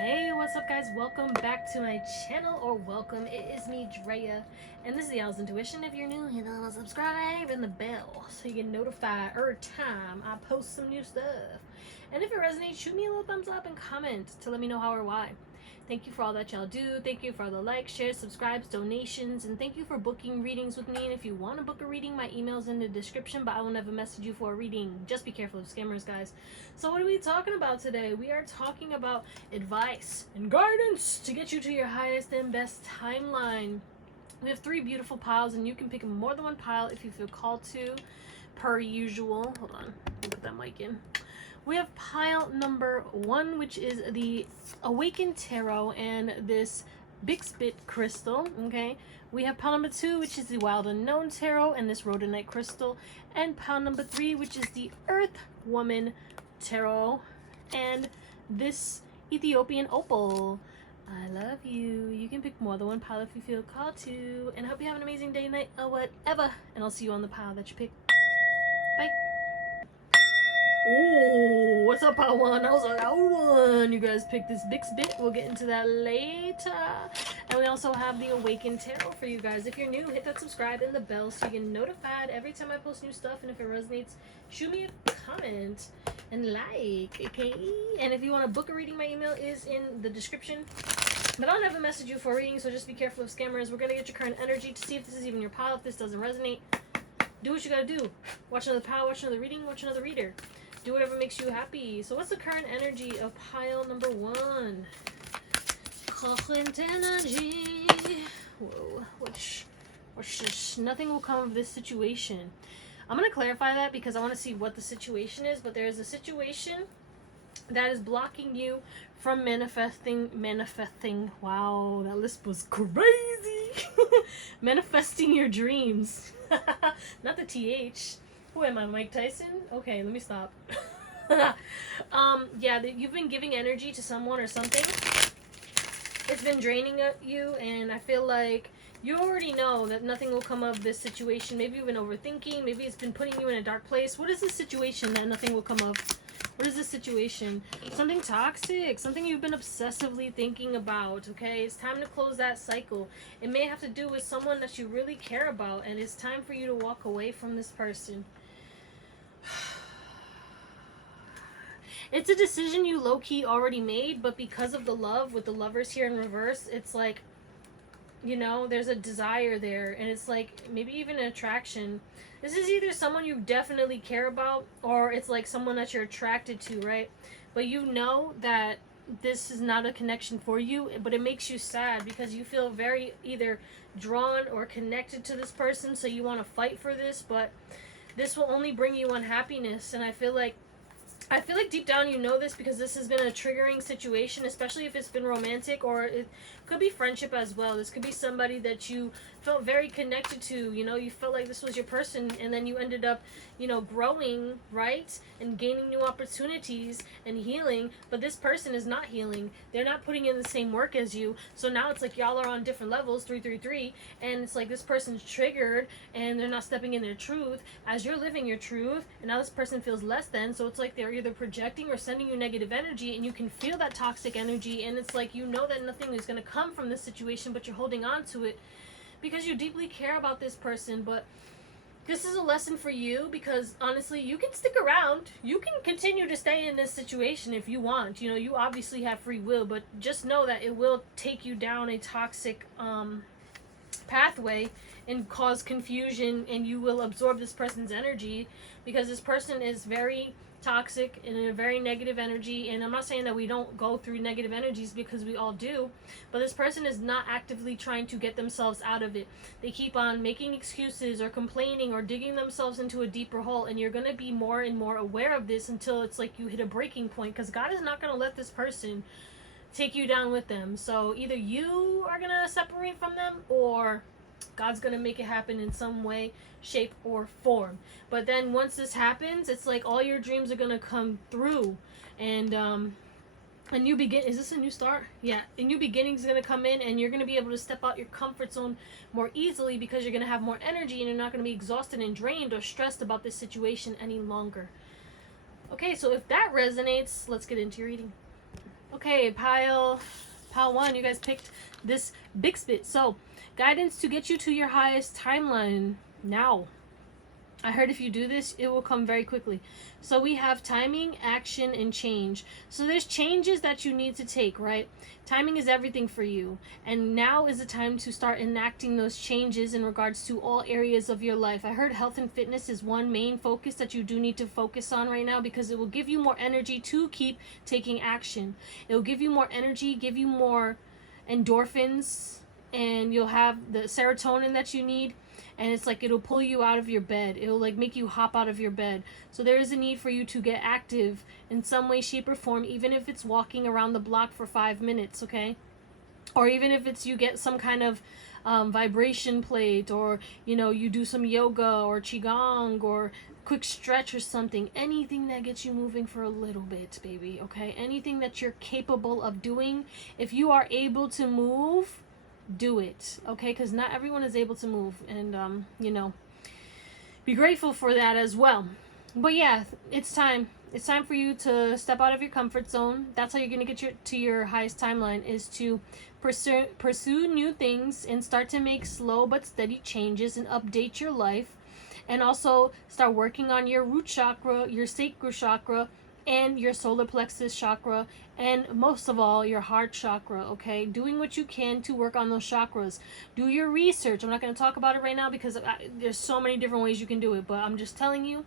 Hey, what's up guys? Welcome back to my channel, or welcome. It is me, Drea, and this is Theowlsintuition. If you're new, hit the subscribe and the bell so you get notified every time I post some new stuff. And if it resonates, shoot me a little thumbs up and comment to let me know how or why. Thank you for all that y'all do. Thank you for all the likes, shares, subscribes, donations, and thank you for booking readings with me. And if you want to book a reading, my email's in the description, but I will never message you for a reading. Just be careful of scammers, guys. So what are we talking about today? We are talking about advice and guidance to get you to your highest and best timeline. We have 3 beautiful piles, and you can pick more than one pile if you feel called to, per usual. Hold on, let me put that mic in. We have pile number 1, which is the Awakened Tarot and this Big Spit crystal. Okay, we have pile number 2, which is the Wild Unknown Tarot and this Rhodonite crystal, and pile number 3, which is the Earth Woman Tarot and this Ethiopian Opal. I love you. You can pick more than one pile if you feel called to, and I hope you have an amazing day, night, or whatever, and I'll see you on the pile that you pick. Bye. Oh, what's up, pile 1? That was a loud one. You guys picked this big bit. We'll get into that later. And we also have the Awakened Tarot for you guys. If you're new, hit that subscribe and the bell so you get notified every time I post new stuff. And if it resonates, shoot me a comment and like, okay? And if you want to book a reading, my email is in the description. But I'll never message you for a reading, so just be careful of scammers. We're going to get your current energy to see if this is even your pile. If this doesn't resonate, do what you got to do. Watch another pile, watch another reading, watch another reader. Do whatever makes you happy. So what's the current energy of pile number 1? Current energy. Whoa. What's this? Nothing will come of this situation. I'm going to clarify that because I want to see what the situation is. But there is a situation that is blocking you from manifesting. Wow, that lisp was crazy. Manifesting your dreams. Not the TH. Who am I, Mike Tyson? Okay, let me stop. Yeah, you've been giving energy to someone or something. It's been draining you, and I feel like you already know that nothing will come of this situation. Maybe you've been overthinking. Maybe it's been putting you in a dark place. What is this situation that nothing will come of? What is this situation? Something toxic. Something you've been obsessively thinking about, okay? It's time to close that cycle. It may have to do with someone that you really care about, and it's time for you to walk away from this person. It's a decision you low-key already made, but because of the love with the lovers here in reverse, it's like, you know, there's a desire there, and it's like maybe even an attraction. This is either someone you definitely care about, or it's like someone that you're attracted to, right? But you know that this is not a connection for you, but it makes you sad because you feel very either drawn or connected to this person, so you want to fight for this, but this will only bring you unhappiness. And I feel like deep down you know this because this has been a triggering situation, especially if it's been romantic, or it could be friendship as well. This could be somebody that you felt very connected to, you know, you felt like this was your person, and then you ended up, you know, growing, right, and gaining new opportunities and healing, but this person is not healing. They're not putting in the same work as you, so now it's like y'all are on different levels, 333, and it's like this person's triggered and they're not stepping in their truth as you're living your truth, and now this person feels less than, so it's like they're either projecting or sending you negative energy, and you can feel that toxic energy, and it's like you know that nothing is going to come from this situation, but you're holding on to it because you deeply care about this person. But this is a lesson for you because honestly, you can stick around. You can continue to stay in this situation if you want. You know, you obviously have free will, but just know that it will take you down a toxic pathway and cause confusion, and you will absorb this person's energy because this person is very toxic and a very negative energy. And I'm not saying that we don't go through negative energies, because we all do, but this person is not actively trying to get themselves out of it. They keep on making excuses or complaining or digging themselves into a deeper hole, and you're going to be more and more aware of this until it's like you hit a breaking point, because God is not going to let this person take you down with them. So either you are going to separate from them, or God's going to make it happen in some way, shape, or form. But then once this happens, it's like all your dreams are going to come through. And a new begin. Is this a new start? Yeah. A new beginning is going to come in, and you're going to be able to step out your comfort zone more easily because you're going to have more energy, and you're not going to be exhausted and drained or stressed about this situation any longer. Okay, so if that resonates, let's get into your reading. Okay, pile 1, you guys picked this big spit. So, guidance to get you to your highest timeline now. I heard if you do this, it will come very quickly. So we have timing, action, and change. So there's changes that you need to take, right? Timing is everything for you. And now is the time to start enacting those changes in regards to all areas of your life. I heard health and fitness is one main focus that you do need to focus on right now, because it will give you more energy to keep taking action. It will give you more energy, give you more endorphins, and you'll have the serotonin that you need. And it's like, it'll pull you out of your bed. It'll like make you hop out of your bed. So there is a need for you to get active in some way, shape, or form, even if it's walking around the block for 5 minutes, okay? Or even if it's you get some kind of vibration plate, or, you know, you do some yoga or qigong or quick stretch or something. Anything that gets you moving for a little bit, baby, okay? Anything that you're capable of doing. If you are able to move, do it, okay? Because not everyone is able to move, and you know, be grateful for that as well. But yeah, it's time for you step out of your comfort zone. That's how you're going to get to your highest timeline, is to pursue new things and start to make slow but steady changes and update your life, and also start working on your root chakra, your sacral chakra, and your solar plexus chakra, and most of all, your heart chakra, okay? Doing what you can to work on those chakras. Do your research. I'm not going to talk about it right now because there's so many different ways you can do it, but I'm just telling you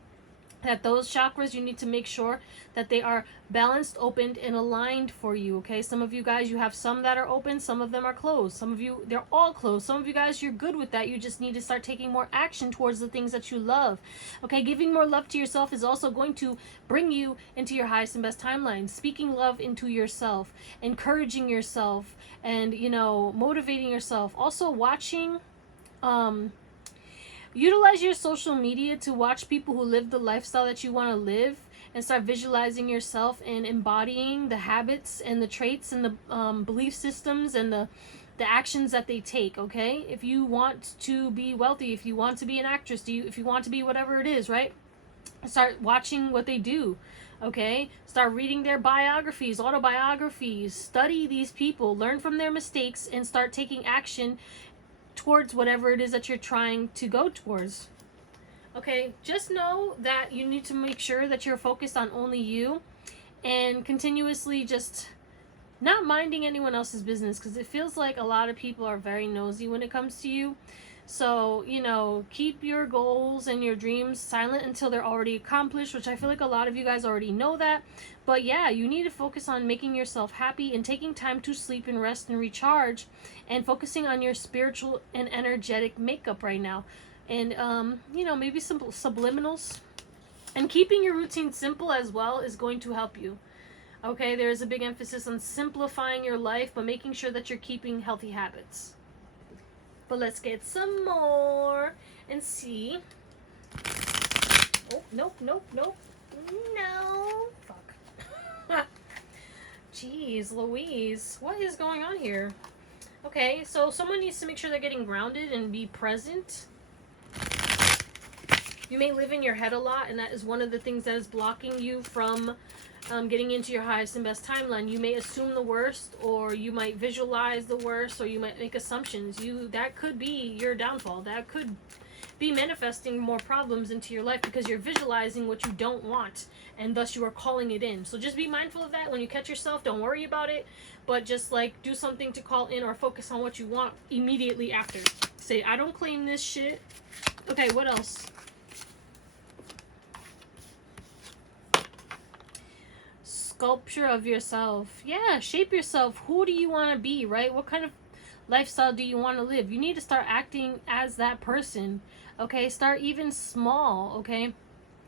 that those chakras, you need to make sure that they are balanced, opened, and aligned for you, okay? Some of you guys, you have some that are open, some of them are closed. Some of you, they're all closed. Some of you guys, you're good with that. You just need to start taking more action towards the things that you love, okay? Giving more love to yourself is also going to bring you into your highest and best timeline. Speaking love into yourself, encouraging yourself, and, you know, motivating yourself. Also watching, utilize your social media to watch people who live the lifestyle that you want to live, and start visualizing yourself and embodying the habits and the traits and the belief systems and the actions that they take, okay? If you want to be wealthy, if you want to be an actress, if you want to be whatever it is, right? Start watching what they do, okay? Start reading their biographies, autobiographies. Study these people, learn from their mistakes, and start taking action towards whatever it is that you're trying to go towards. Okay, just know that you need to make sure that you're focused on only you, and continuously just not minding anyone else's business, because it feels like a lot of people are very nosy when it comes to you. So, you know, keep your goals and your dreams silent until they're already accomplished, which I feel like a lot of you guys already know that. But yeah, you need to focus on making yourself happy and taking time to sleep and rest and recharge, and focusing on your spiritual and energetic makeup right now. And, you know, maybe some subliminals. And keeping your routine simple as well is going to help you. Okay, there's a big emphasis on simplifying your life, but making sure that you're keeping healthy habits. But let's get some more and see. Oh, nope. No. Fuck. Jeez Louise. What is going on here? Okay, so someone needs to make sure they're getting grounded and be present. You may live in your head a lot, and that is one of the things that is blocking you from getting into your highest and best timeline. You may assume the worst, or you might visualize the worst, or you might make assumptions. That could be your downfall. That could be manifesting more problems into your life because you're visualizing what you don't want, and thus you are calling it in. So just be mindful of that when you catch yourself. Don't worry about it, but just like do something to call in or focus on what you want immediately after. Say, I don't claim this shit. Okay, what else? Sculpture of yourself. Yeah, shape yourself. Who do you want to be, right? What kind of lifestyle do you want to live? You need to start acting as that person, okay? Start even small, okay?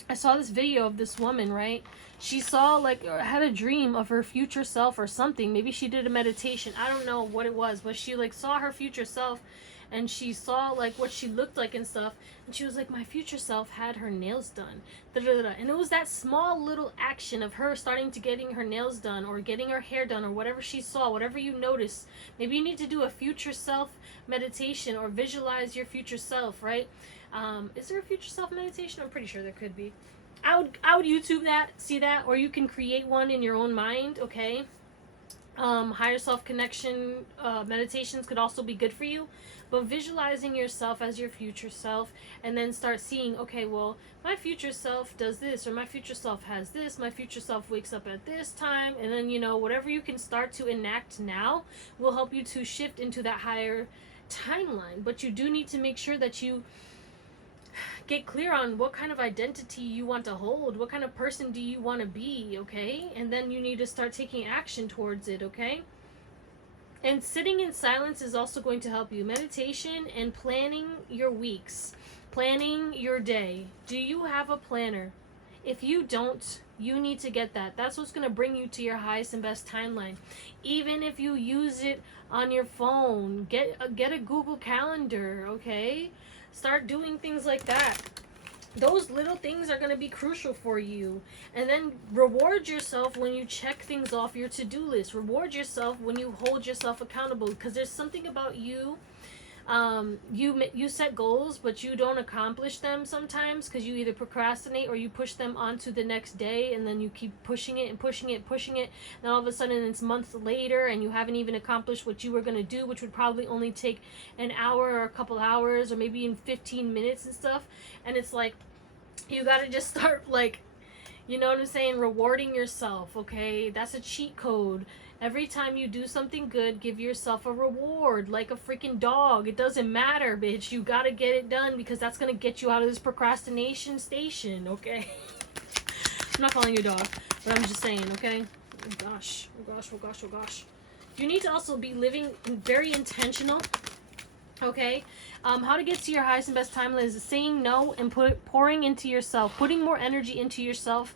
I saw this video of this woman, right? She saw, like, had a dream of her future self or something. Maybe she did a meditation. I don't know what it was, but she, like, saw her future self, and she saw, like, what she looked like and stuff, and she was like, my future self had her nails done, and it was that small little action of her starting to getting her nails done, or getting her hair done, or whatever she saw, whatever you notice. Maybe you need to do a future self meditation, or visualize your future self, right? Is there a future self meditation? I'm pretty sure there could be. I would YouTube that, see that, or you can create one in your own mind, okay? Higher self connection meditations could also be good for you, but visualizing yourself as your future self, and then start seeing, okay, well, my future self does this, or my future self has this, my future self wakes up at this time, and then, you know, whatever you can start to enact now will help you to shift into that higher timeline. But you do need to make sure that you get clear on what kind of identity you want to hold, what kind of person do you want to be, okay? And then you need to start taking action towards it, okay? And sitting in silence is also going to help you. Meditation and planning your weeks, planning your day. Do you have a planner? If you don't, you need to get that. That's what's going to bring you to your highest and best timeline. Even if you use it on your phone, get a Google Calendar, okay? Start doing things like that. Those little things are going to be crucial for you. And then reward yourself when you check things off your to-do list. Reward yourself when you hold yourself accountable, because there's something about you. You set goals, but you don't accomplish them sometimes because you either procrastinate or you push them onto the next day, and then you keep pushing it and pushing it, pushing it. And all of a sudden it's months later and you haven't even accomplished what you were going to do, which would probably only take an hour or a couple hours or maybe in 15 minutes and stuff. And it's like, you got to just start, like, you know what I'm saying, rewarding yourself, okay? That's a cheat code. Every time you do something good, give yourself a reward, like a freaking dog. It doesn't matter, bitch. You gotta get it done, because that's gonna get you out of this procrastination station, okay? I'm not calling you a dog, but I'm just saying, okay? Oh gosh, oh gosh, oh gosh, oh gosh. You need to also be living very intentional, okay? How to get to your highest and best timeline is saying no and pouring into yourself, putting more energy into yourself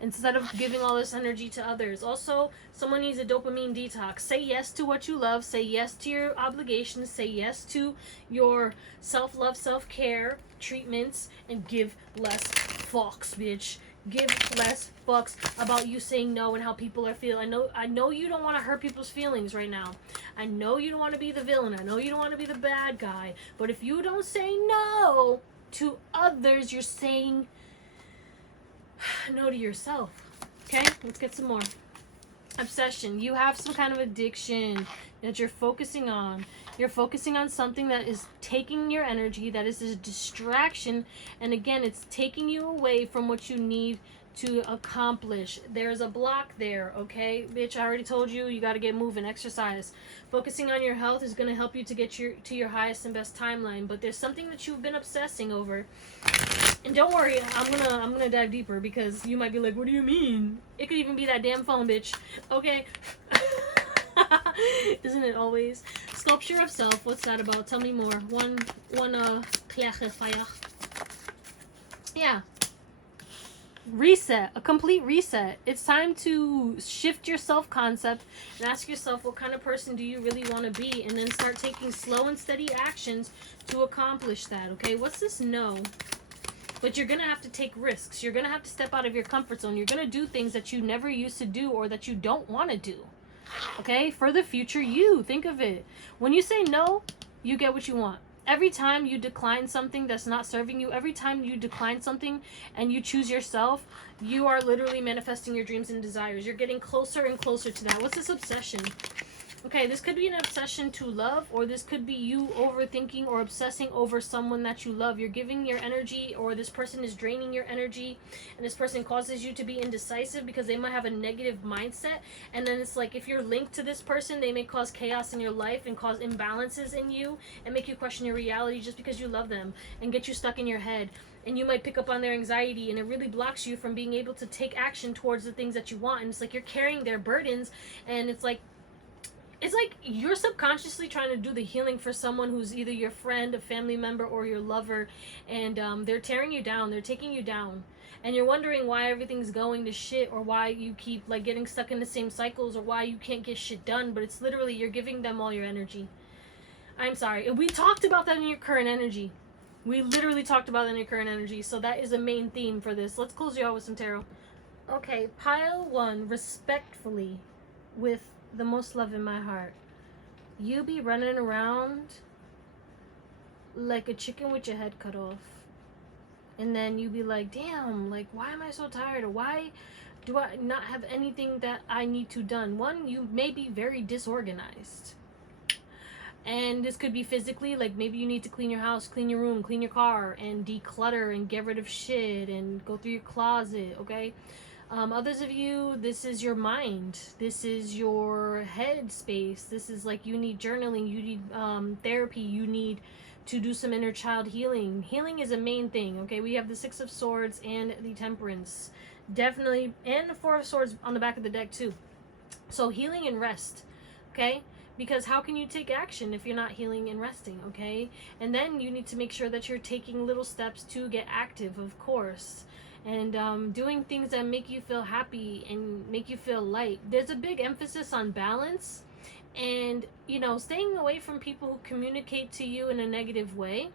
instead of giving all this energy to others. Also, someone needs a dopamine detox. Say yes to what you love. Say yes to your obligations. Say yes to your self-love, self-care treatments, and give less fucks, bitch. Give less fucks about you saying no and how people are feeling. I know you don't want to hurt people's feelings right now. I know you don't want to be the villain. I know you don't want to be the bad guy. But if you don't say no to others, you're saying no to yourself. Okay, let's get some more. Obsession. You have some kind of addiction that you're focusing on. You're focusing on something that is taking your energy, that is a distraction, and again, it's taking you away from what you need to accomplish. There's a block there, okay? Bitch, I already told you, you got to get moving, exercise. Focusing on your health is going to help you to get to your highest and best timeline, but there's something that you've been obsessing over. And don't worry, I'm gonna dive deeper, because you might be like, what do you mean? It could even be that damn phone, bitch. Okay. Isn't it always? Sculpture of self, what's that about? Tell me more. One clarifier. Yeah. Reset, a complete reset. It's time to shift your self-concept and ask yourself, what kind of person do you really want to be? And then start taking slow and steady actions to accomplish that, okay? What's this no? But you're going to have to take risks. You're going to have to step out of your comfort zone. You're going to do things that you never used to do or that you don't want to do, okay? For the future you, think of it. When you say no, you get what you want. Every time you decline something that's not serving you, every time you decline something and you choose yourself, you are literally manifesting your dreams and desires. You're getting closer and closer to that. What's this obsession? Okay, this could be an obsession to love, or this could be you overthinking or obsessing over someone that you love. You're giving your energy, or this person is draining your energy, and this person causes you to be indecisive because they might have a negative mindset. And then it's like, if you're linked to this person, they may cause chaos in your life and cause imbalances in you and make you question your reality just because you love them, and get you stuck in your head. And you might pick up on their anxiety, and it really blocks you from being able to take action towards the things that you want. And it's like you're carrying their burdens, and it's like you're subconsciously trying to do the healing for someone who's either your friend, a family member, or your lover, and they're tearing you down, they're taking you down, and you're wondering why everything's going to shit, or why you keep like getting stuck in the same cycles, or why you can't get shit done. But it's literally you're giving them all your energy. I'm sorry, we talked about that in your current energy. We literally talked about that in your current energy, so that is a main theme for this. Let's close you out with some tarot. Okay, pile 1, respectfully, with the most love in my heart. You be running around like a chicken with your head cut off, and then you be like, damn, like, why am I so tired? Or why Do I not have anything that I need to done? One, you may be very disorganized. And this could be physically, like maybe you need to clean your house, clean your room, clean your car, and declutter and get rid of shit and go through your closet, okay? Others of you, this is your mind. This is your head space. This is like you need journaling, you need therapy, you need to do some inner child healing. Healing is a main thing, okay? We have the Six of Swords and the Temperance. Definitely, and the Four of Swords on the back of the deck too. So healing and rest, okay? Because how can you take action if you're not healing and resting, okay? And then you need to make sure that you're taking little steps to get active, of course. And doing things that make you feel happy and make you feel light. There's a big emphasis on balance and, you know, staying away from people who communicate to you in a negative way.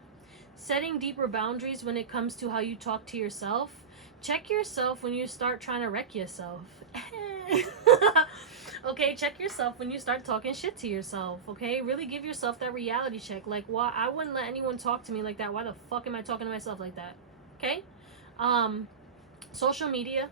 Setting deeper boundaries when it comes to how you talk to yourself. Check yourself when you start trying to wreck yourself. Okay, check yourself when you start talking shit to yourself, okay? Really give yourself that reality check. Like, why I wouldn't let anyone talk to me like that. Why the fuck am I talking to myself like that? Okay? Social media.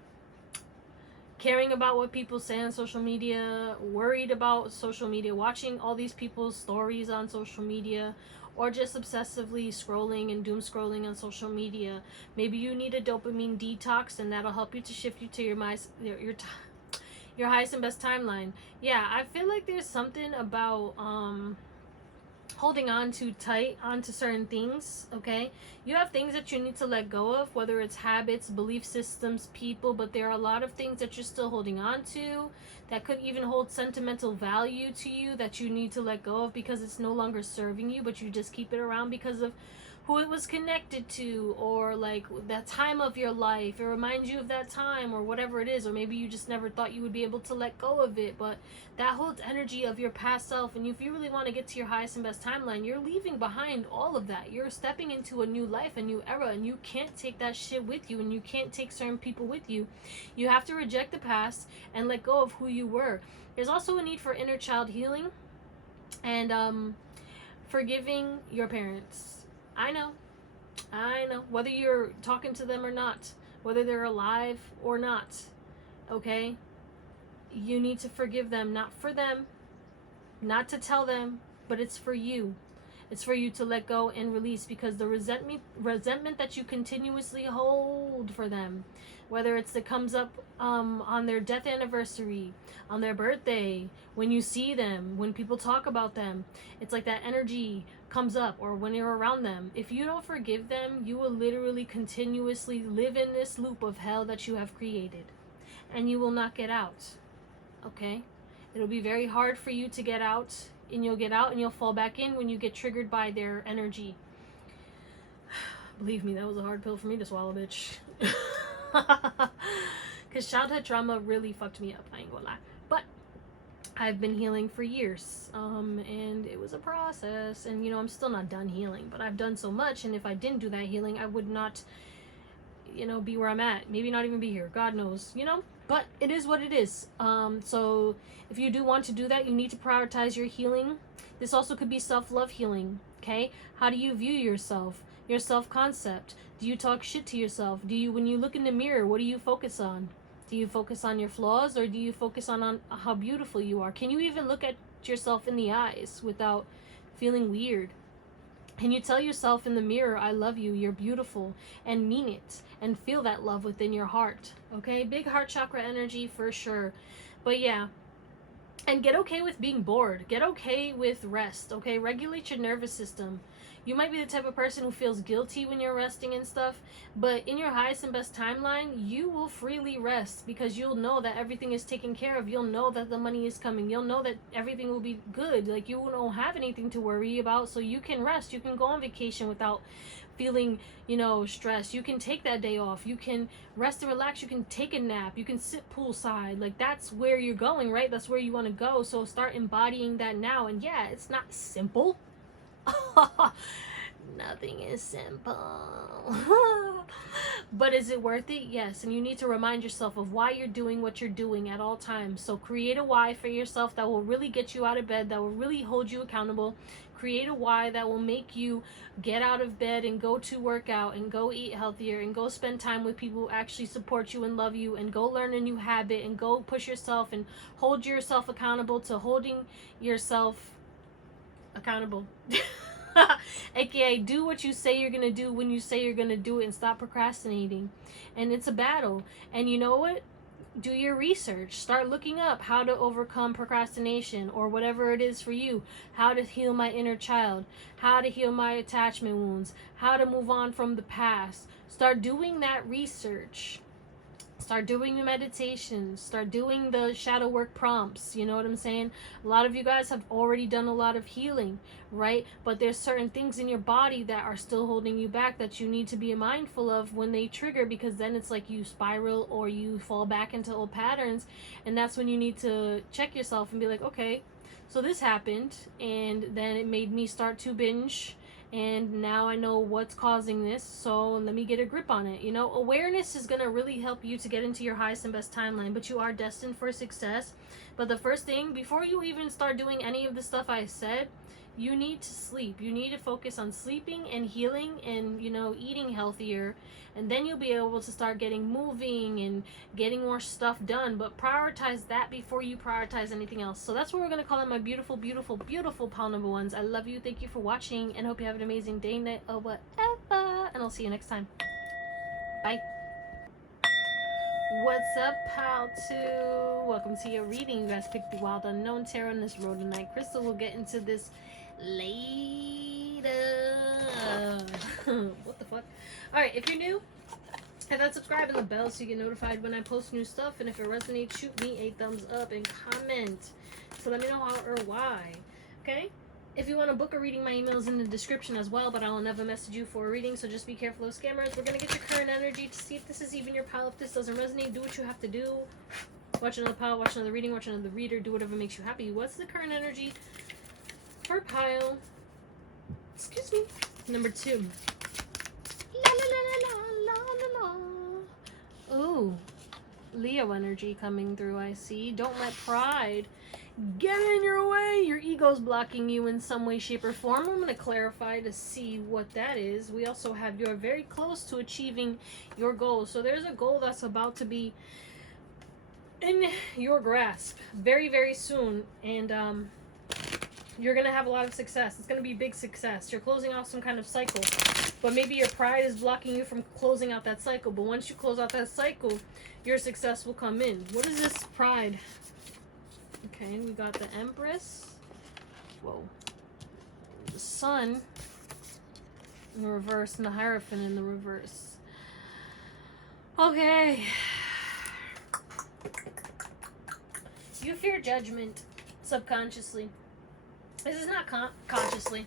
Caring about what people say on social media. Worried about social media. Watching all these people's stories on social media. Or just obsessively scrolling and doom scrolling on social media. Maybe you need a dopamine detox and that'll help you to shift you to your highest and best timeline. Yeah, I feel like there's something about holding on too tight onto certain things, okay? You have things that you need to let go of, whether it's habits, belief systems, people, but there are a lot of things that you're still holding on to that could even hold sentimental value to you that you need to let go of because it's no longer serving you, but you just keep it around because of who it was connected to, or like that time of your life. It reminds you of that time or whatever it is, or maybe you just never thought you would be able to let go of it, but that holds energy of your past self. And if you really want to get to your highest and best timeline, you're leaving behind all of that. You're stepping into a new life, a new era, and you can't take that shit with you, and you can't take certain people with you. You have to reject the past and let go of who you were. There's also a need for inner child healing and forgiving your parents. I know, whether you're talking to them or not, whether they're alive or not, okay? You need to forgive them, not for them, not to tell them, but it's for you. It's for you to let go and release, because the resentment that you continuously hold for them, whether it's that comes up on their death anniversary, on their birthday, when you see them, when people talk about them, it's like that energy comes up, or when you're around them. If you don't forgive them, you will literally continuously live in this loop of hell that you have created, and you will not get out, okay? It'll be very hard for you to get out, and you'll get out and you'll fall back in when you get triggered by their energy. Believe me, that was a hard pill for me to swallow, bitch. Because childhood trauma really fucked me up, I ain't gonna lie. But I've been healing for years, and it was a process, and you know, I'm still not done healing, but I've done so much, and if I didn't do that healing, I would not, you know, be where I'm at. Maybe not even be here, God knows, you know? But it is what it is. So if you do want to do that, you need to prioritize your healing. This also could be self-love healing, okay? How do you view yourself? Your self-concept. Do you talk shit to yourself? Do you, when you look in the mirror, what do you focus on? Do you focus on your flaws, or do you focus on how beautiful you are? Can you even look at yourself in the eyes without feeling weird? Can you tell yourself in the mirror, I love you, you're beautiful, and mean it, and feel that love within your heart, okay? Big heart chakra energy for sure. But yeah, and get okay with being bored. Get okay with rest, okay? Regulate your nervous system. You might be the type of person who feels guilty when you're resting and stuff, but in your highest and best timeline, you will freely rest, because you'll know that everything is taken care of. You'll know that the money is coming. You'll know that everything will be good. Like, you don't have anything to worry about, so you can rest. You can go on vacation without feeling, you know, stressed. You can take that day off. You can rest and relax. You can take a nap. You can sit poolside. Like, that's where you're going, right? That's where you want to go. So start embodying that now. And yeah, it's not simple. Nothing is simple. But is it worth it? Yes. And you need to remind yourself of why you're doing what you're doing at all times. So create a why for yourself that will really get you out of bed, that will really hold you accountable. Create a why that will make you get out of bed and go to work out and go eat healthier and go spend time with people who actually support you and love you, and go learn a new habit and go push yourself and hold yourself accountable to holding yourself accountable. AKA do what you say you're gonna do when you say you're gonna do it, and stop procrastinating. And it's a battle. And you know what? Do your research. Start looking up how to overcome procrastination, or whatever it is for you. How to heal my inner child, how to heal my attachment wounds, how to move on from the past. Start doing that research. Start doing the meditations. Start doing the shadow work prompts. You know what I'm saying? A lot of you guys have already done a lot of healing, right? But there's certain things in your body that are still holding you back that you need to be mindful of when they trigger, because then it's like you spiral or you fall back into old patterns. And that's when you need to check yourself and be like, okay, so this happened, and then it made me start to binge, and now I know what's causing this, so let me get a grip on it. You know, awareness is going to really help you to get into your highest and best timeline, but you are destined for success. But the first thing, before you even start doing any of the stuff I said, you need to sleep. You need to focus on sleeping and healing and, you know, eating healthier. And then you'll be able to start getting moving and getting more stuff done. But prioritize that before you prioritize anything else. So that's what we're going to call it, my beautiful, beautiful, beautiful pal number ones. I love you. Thank you for watching. And hope you have an amazing day, night, or whatever. And I'll see you next time. Bye. What's up, pal 2? Welcome to your reading. You guys picked the Wild Unknown Tarot and this Rhodonite Crystal. We'll get into this later. What the fuck? Alright, if you're new, hit that subscribe and the bell so you get notified when I post new stuff. And if it resonates, shoot me a thumbs up and comment. So let me know how or why. Okay? If you want to book a reading, my email is in the description as well, but I will never message you for a reading, so just be careful of scammers. We're going to get your current energy to see if this is even your pile. If this doesn't resonate, do what you have to do. Watch another pile, watch another reading, watch another reader, do whatever makes you happy. What's the current energy for pile, excuse me, number 2? La la la la la la la. Ooh, Leo energy coming through, I see. Don't let pride get in your way. Your ego's blocking you in some way, shape, or form. I'm going to clarify to see what that is. We also have you're very close to achieving your goal. So there's a goal that's about to be in your grasp very, very soon. And you're going to have a lot of success. It's going to be big success. You're closing off some kind of cycle. But maybe your pride is blocking you from closing out that cycle. But once you close out that cycle, your success will come in. What is this pride? Okay, we got the Empress. Whoa. The Sun in the reverse and the Hierophant in the reverse. Okay. You fear judgment subconsciously. This is not consciously.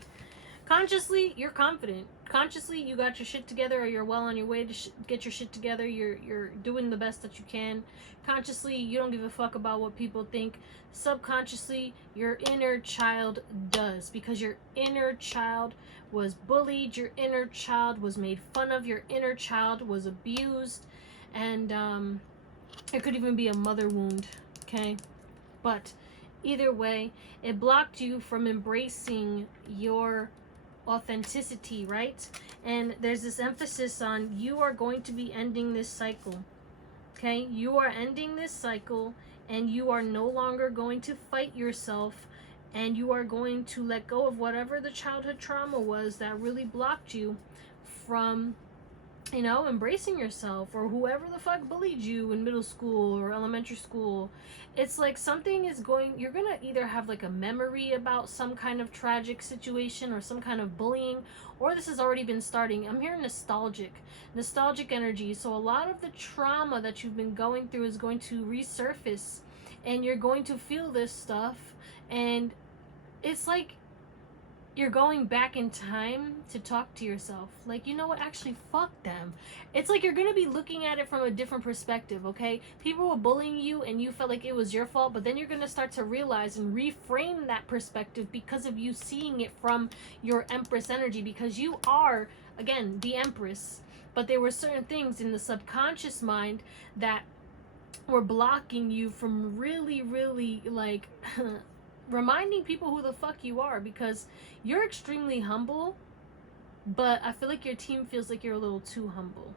Consciously, you're confident. Consciously, you got your shit together, or you're well on your way to get your shit together. You're doing the best that you can. Consciously, you don't give a fuck about what people think. Subconsciously, your inner child does, because your inner child was bullied, your inner child was made fun of, your inner child was abused, and it could even be a mother wound, okay? But either way, it blocked you from embracing your authenticity, right? And there's this emphasis on you are going to be ending this cycle. Okay, you are ending this cycle, and you are no longer going to fight yourself, and you are going to let go of whatever the childhood trauma was that really blocked you from, you know, embracing yourself, or whoever the fuck bullied you in middle school or elementary school. It's like something is going, you're gonna either have like a memory about some kind of tragic situation or some kind of bullying, or this has already been starting. I'm hearing nostalgic energy. So a lot of the trauma that you've been going through is going to resurface, and you're going to feel this stuff, and it's like you're going back in time to talk to yourself. Like, you know what? Actually, fuck them. It's like you're gonna be looking at it from a different perspective, okay? People were bullying you and you felt like it was your fault, but then you're gonna start to realize and reframe that perspective because of you seeing it from your Empress energy, because you are, again, the Empress. But there were certain things in the subconscious mind that were blocking you from really, really, like, reminding people who the fuck you are, because you're extremely humble, but I feel like your team feels like you're a little too humble.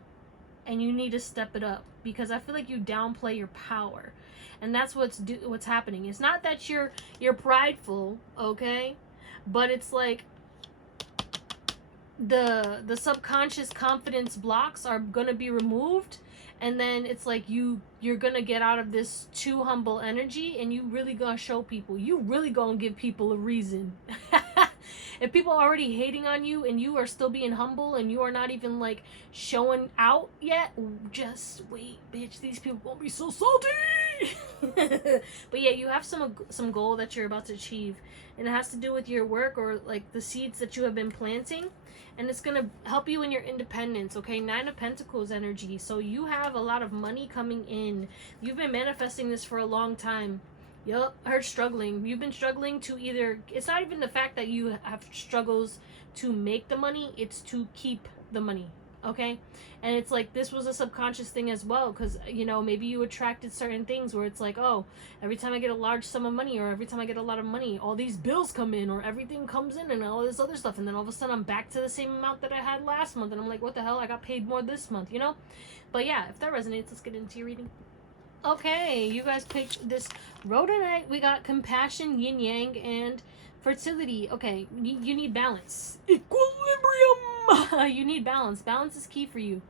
And you need to step it up, because I feel like you downplay your power. And that's what's happening. It's not that you're prideful, okay? But it's like the subconscious confidence blocks are gonna be removed, and then it's like you're gonna get out of this too humble energy, and you really gonna show people, you really gonna give people a reason. If people are already hating on you and you are still being humble and you are not even like showing out yet, just wait, bitch, these people gonna be so salty. But yeah, you have some goal that you're about to achieve, and it has to do with your work or like the seeds that you have been planting, and it's gonna help you in your independence. Okay, 9 of Pentacles energy. So you have a lot of money coming in. You've been manifesting this for a long time. Yup, her struggling. You've been struggling to either, it's not even the fact that you have struggles to make the money, it's to keep the money, okay? And it's like, this was a subconscious thing as well, because, you know, maybe you attracted certain things where it's like, oh, every time I get a large sum of money, or every time I get a lot of money, all these bills come in, or everything comes in, and all this other stuff, and then all of a sudden I'm back to the same amount that I had last month, and I'm like, what the hell, I got paid more this month, you know? But yeah, if that resonates, let's get into your reading. Okay, you guys picked this rhodonite. We got compassion, yin yang, and fertility. Okay, you need balance. Equilibrium! You need balance. Balance is key for you.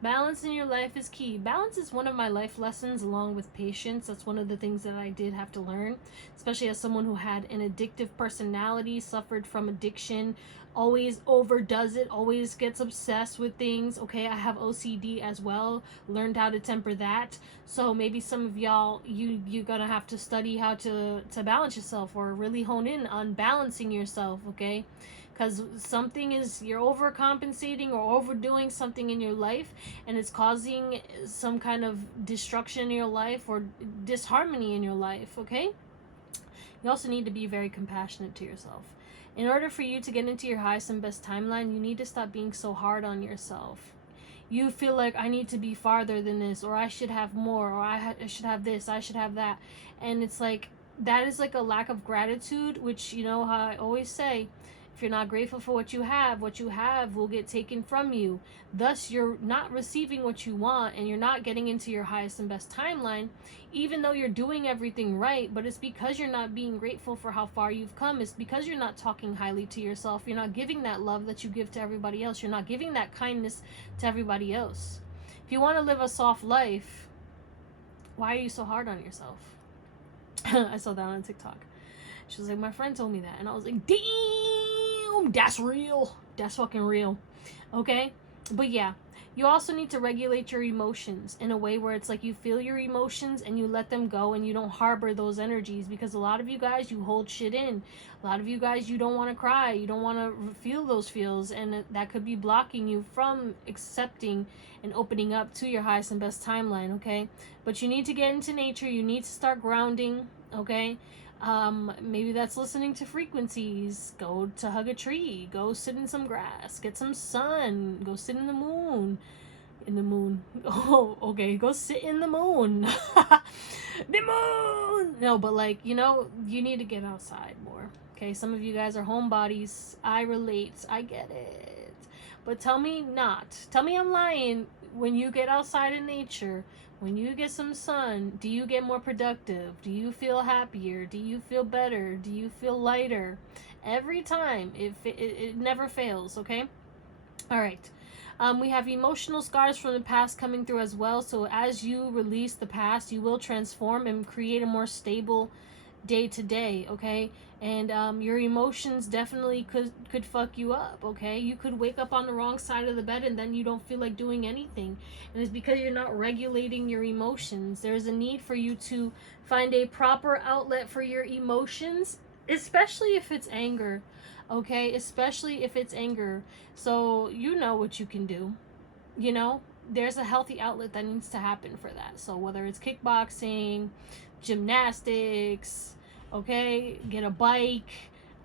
Balance in your life is key. Balance is one of my life lessons, along with patience. That's one of the things that I did have to learn, especially as someone who had an addictive personality, suffered from addiction, always overdoes it, always gets obsessed with things. Okay, I have OCD as well, learned how to temper that. So maybe some of y'all, you're gonna have to study how to balance yourself, or really hone in on balancing yourself, okay? Because something is, you're overcompensating or overdoing something in your life, and it's causing some kind of destruction in your life or disharmony in your life, okay? You also need to be very compassionate to yourself. In order for you to get into your highest and best timeline, you need to stop being so hard on yourself. You feel like, I need to be farther than this, or I should have more, or I should have this, I should have that. And it's like, that is like a lack of gratitude, which, you know how I always say, if you're not grateful for what you have will get taken from you. Thus, you're not receiving what you want, and you're not getting into your highest and best timeline, even though you're doing everything right. But it's because you're not being grateful for how far you've come. It's because you're not talking highly to yourself. You're not giving that love that you give to everybody else. You're not giving that kindness to everybody else. If you want to live a soft life, why are you so hard on yourself? I saw that on TikTok. She was like, my friend told me that, and I was like, damn, that's real. That's fucking real. Okay? But yeah, you also need to regulate your emotions in a way where it's like you feel your emotions and you let them go, and you don't harbor those energies, because a lot of you guys, you hold shit in. A lot of you guys, you don't want to cry. You don't want to feel those feels, and that could be blocking you from accepting and opening up to your highest and best timeline, okay? But you need to get into nature. You need to start grounding, okay? Maybe that's listening to frequencies. Go to hug a tree. Go sit in some grass. Get some sun. Go sit in the moon. In the moon. Oh, okay. Go sit in the moon. The moon! No, but like, you know, you need to get outside more. Okay, some of you guys are homebodies. I relate. I get it. But tell me not. Tell me I'm lying. When you get outside in nature, when you get some sun, do you get more productive? Do you feel happier? Do you feel better? Do you feel lighter? Every time. It never fails, okay? All right. We have emotional scars from the past coming through as well. So as you release the past, you will transform and create a more stable day to day, okay? And your emotions definitely could fuck you up, okay? You could wake up on the wrong side of the bed and then you don't feel like doing anything. And it's because you're not regulating your emotions. There's a need for you to find a proper outlet for your emotions, especially if it's anger. okay? Especially if it's anger. So you know what you can do, you know? There's a healthy outlet that needs to happen for that. So whether it's kickboxing, gymnastics, okay, get a bike,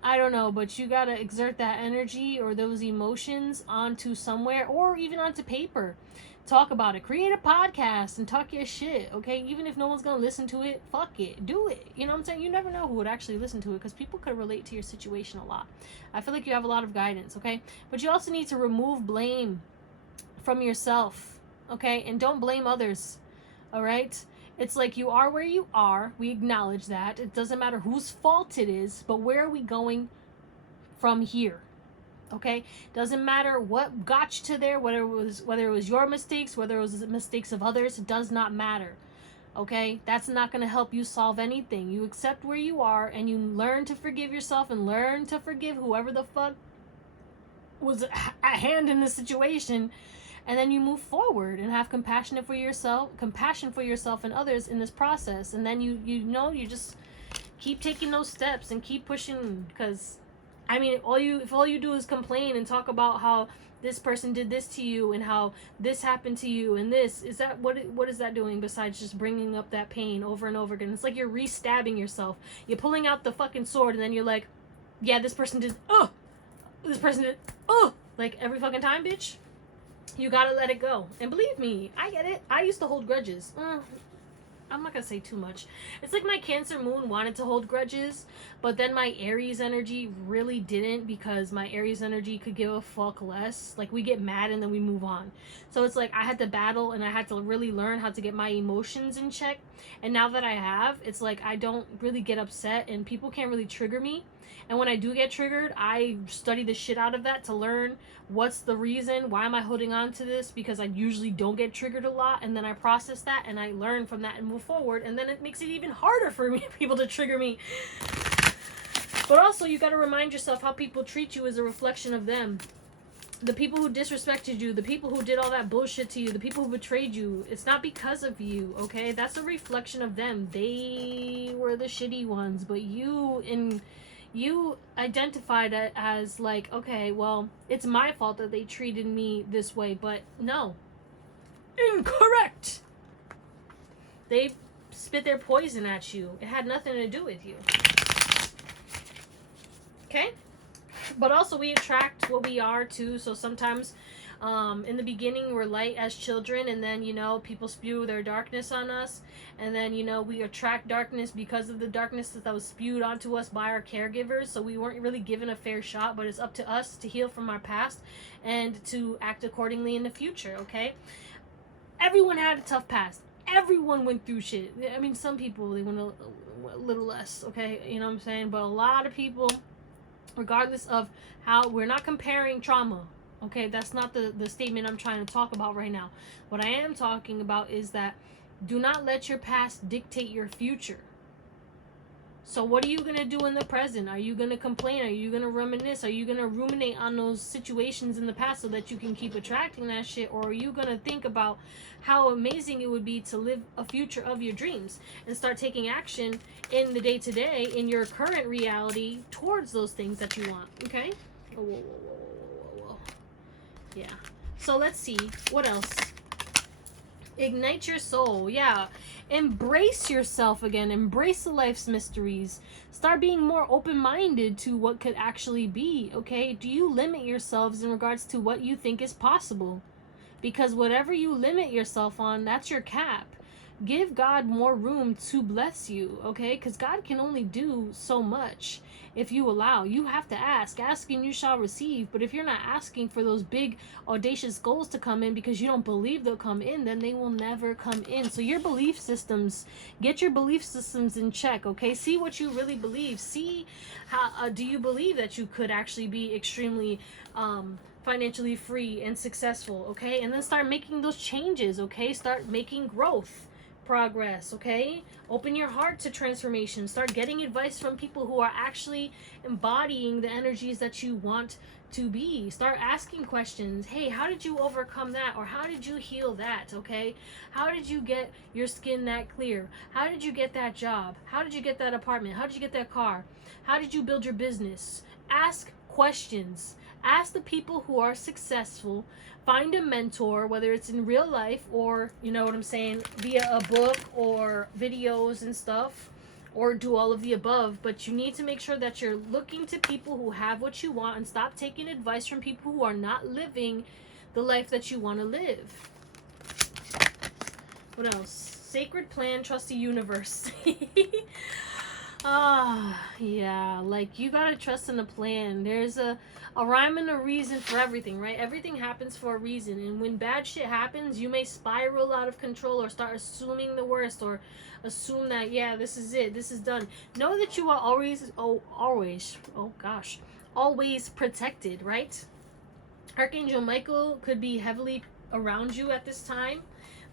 I don't know, but you gotta exert that energy or those emotions onto somewhere or even onto paper. Talk about it. Create a podcast and talk your shit, okay? Even if no one's gonna listen to it, fuck it. Do it. You know what I'm saying? You never know who would actually listen to it because people could relate to your situation a lot. I feel like you have a lot of guidance, okay? But you also need to remove blame from yourself, okay? And don't blame others, all right? It's like you are where you are. We acknowledge that. It doesn't matter whose fault it is, but where are we going from here? Okay? Doesn't matter what got you to there, whether it was your mistakes, whether it was the mistakes of others, it does not matter. Okay? That's not going to help you solve anything. You accept where you are and you learn to forgive yourself and learn to forgive whoever the fuck was at hand in this situation. And then you move forward and have compassion for yourself and others in this process. And then you just keep taking those steps and keep pushing, because I mean, if all you do is complain and talk about how this person did this to you and how this happened to you and this, is that what is that doing besides just bringing up that pain over and over again? It's like you're re-stabbing yourself. You're pulling out the fucking sword and then you're like, yeah, this person did, like every fucking time, bitch. You gotta let it go. And believe me, I get it. I used to hold grudges. I'm not gonna say too much. It's like my Cancer moon wanted to hold grudges, but then my Aries energy really didn't, because my Aries energy could give a fuck less. Like, we get mad and then we move on. So it's like I had to battle and I had to really learn how to get my emotions in check. And now that I have, it's like I don't really get upset and people can't really trigger me. And when I do get triggered, I study the shit out of that to learn what's the reason, why am I holding on to this, because I usually don't get triggered a lot, and then I process that and I learn from that and move forward, and then it makes it even harder for people to trigger me. But also, you got to remind yourself how people treat you is a reflection of them. The people who disrespected you, the people who did all that bullshit to you, the people who betrayed you, it's not because of you, okay? That's a reflection of them. They were the shitty ones, but you identified it as like, okay, well, it's my fault that they treated me this way. But no, incorrect. They spit their poison at you. It had nothing to do with you. Okay? But also, we attract what we are too. So sometimes in the beginning we're light as children, and then people spew their darkness on us, and then we attract darkness because of the darkness that was spewed onto us by our caregivers. So we weren't really given a fair shot, but it's up to us to heal from our past and to act accordingly in the future. Okay? Everyone had a tough past. Everyone went through shit. I mean, some people, they went a little less, okay, you know what I'm saying, but a lot of people, regardless of how, we're not comparing trauma. Okay, that's not the statement I'm trying to talk about right now. What I am talking about is that do not let your past dictate your future. So what are you going to do in the present? Are you going to complain? Are you going to reminisce? Are you going to ruminate on those situations in the past so that you can keep attracting that shit? Or are you going to think about how amazing it would be to live a future of your dreams and start taking action in the day-to-day, in your current reality, towards those things that you want? Okay? Whoa. Yeah. So let's see. What else? Ignite your soul. Yeah. Embrace yourself again. Embrace the life's mysteries. Start being more open-minded to what could actually be. Okay? Do you limit yourselves in regards to what you think is possible? Because whatever you limit yourself on, that's your cap. Give God more room to bless you, okay? Because God can only do so much if you allow. You have to ask. Ask and you shall receive. But if you're not asking for those big, audacious goals to come in because you don't believe they'll come in, then they will never come in. So your belief systems, get your belief systems in check, okay? See what you really believe. See how, do you believe that you could actually be extremely financially free and successful, okay? And then start making those changes, okay? Start making growth. progress, okay? Open your heart to transformation. Start getting advice from people who are actually embodying the energies that you want to be. Start asking questions. Hey, how did you overcome that? Or how did you heal that? Okay, how did you get your skin that clear? How did you get that job? How did you get that apartment? How did you get that car? How did you build your business? Ask questions. Ask the people who are successful. Find a mentor, whether it's in real life or, you know what I'm saying, via a book or videos and stuff, or do all of the above. But you need to make sure that you're looking to people who have what you want, and stop taking advice from people who are not living the life that you want to live. What else? Sacred plan, trust the universe. Yeah, like, you gotta trust in the plan. There's a rhyme and a reason for everything, right? Everything happens for a reason, and when bad shit happens, you may spiral out of control or start assuming the worst, or assume that, yeah, this is it, this is done. Know that you are always protected, right? Archangel Michael could be heavily around you at this time,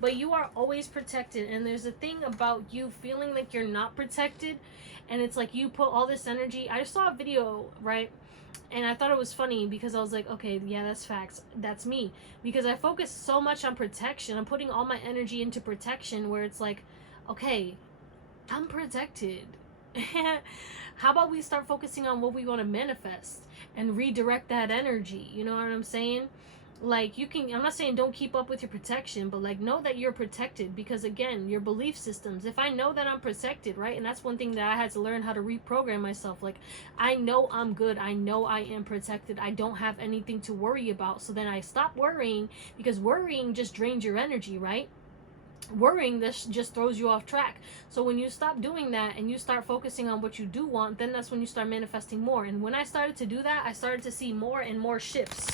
but you are always protected. And there's a thing about you feeling like you're not protected, and it's like you put all this energy. I just saw a video, right, and I thought it was funny because I was like, okay, yeah, that's facts, that's me, because I focus so much on protection. I'm putting all my energy into protection, where it's like, okay, I'm protected. How about we start focusing on what we want to manifest and redirect that energy? You know what I'm saying? Like, you can, I'm not saying don't keep up with your protection, but like, know that you're protected, because again, your belief systems. If I know that I'm protected, right, and that's one thing that I had to learn how to reprogram myself. Like, I know I'm good, I know I am protected, I don't have anything to worry about. So then I stop worrying, because worrying just drains your energy, right? Worrying, this just throws you off track. So when you stop doing that and you start focusing on what you do want, then that's when you start manifesting more. And when I started to do that, I started to see more and more shifts.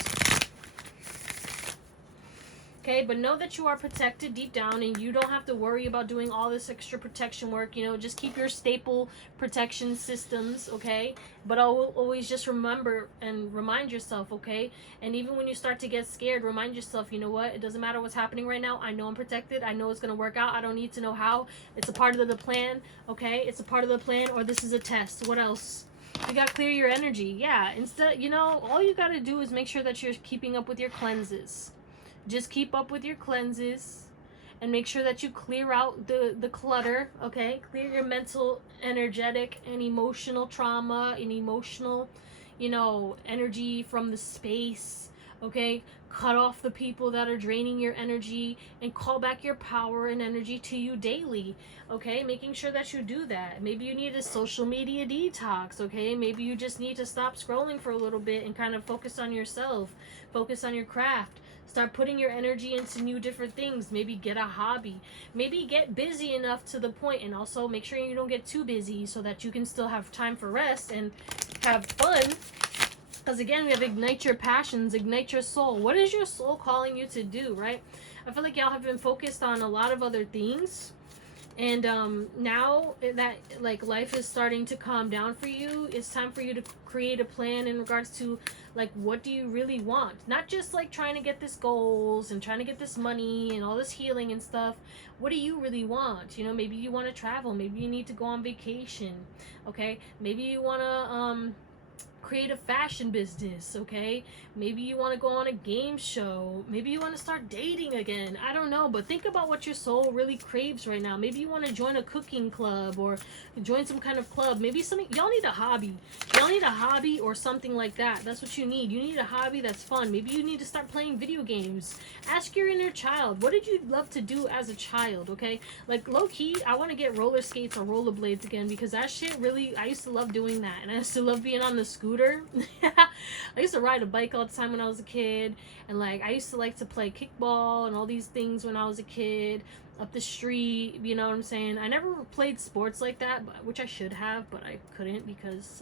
Okay, but know that you are protected deep down, and you don't have to worry about doing all this extra protection work. You know, just keep your staple protection systems, okay? But I'll always just remember and remind yourself, okay? And even when you start to get scared, remind yourself, you know what? It doesn't matter what's happening right now. I know I'm protected. I know it's going to work out. I don't need to know how. It's a part of the plan, okay? It's a part of the plan, or this is a test. What else? You got to clear your energy. Yeah, instead, you know, all you got to do is make sure that you're keeping up with your cleanses. Just keep up with your cleanses and make sure that you clear out the clutter, okay? Clear your mental, energetic, and emotional trauma and emotional, you know, energy from the space, okay? Cut off the people that are draining your energy and call back your power and energy to you daily, okay? Making sure that you do that. Maybe you need a social media detox, okay? Maybe you just need to stop scrolling for a little bit and kind of focus on yourself, focus on your craft. Start putting your energy into new different things. Maybe get a hobby. Maybe get busy enough to the point, and also make sure you don't get too busy so that you can still have time for rest and have fun. Because again, we have ignite your passions, ignite your soul. What is your soul calling you to do, right? I feel like y'all have been focused on a lot of other things. And now that like life is starting to calm down for you, it's time for you to create a plan in regards to like, what do you really want? Not just like trying to get this goals and trying to get this money and all this healing and stuff. What do you really want? You know, maybe you want to travel. Maybe you need to go on vacation. Okay, maybe you want to create a fashion business, okay? Maybe you want to go on a game show. Maybe you want to start dating again. I don't know, but think about what your soul really craves right now. Maybe you want to join a cooking club or join some kind of club. Maybe something, y'all need a hobby. Y'all need a hobby or something like that. That's what you need. You need a hobby that's fun. Maybe you need to start playing video games. Ask your inner child, what did you love to do as a child, okay? Like, low-key, I want to get roller skates or rollerblades again, because that shit really, I used to love doing that. And I used to love being on the scooter. I used to ride a bike all the time when I was a kid, and like I used to like to play kickball and all these things when I was a kid up the street, you know what I'm saying? I never played sports like that, which I should have, but I couldn't because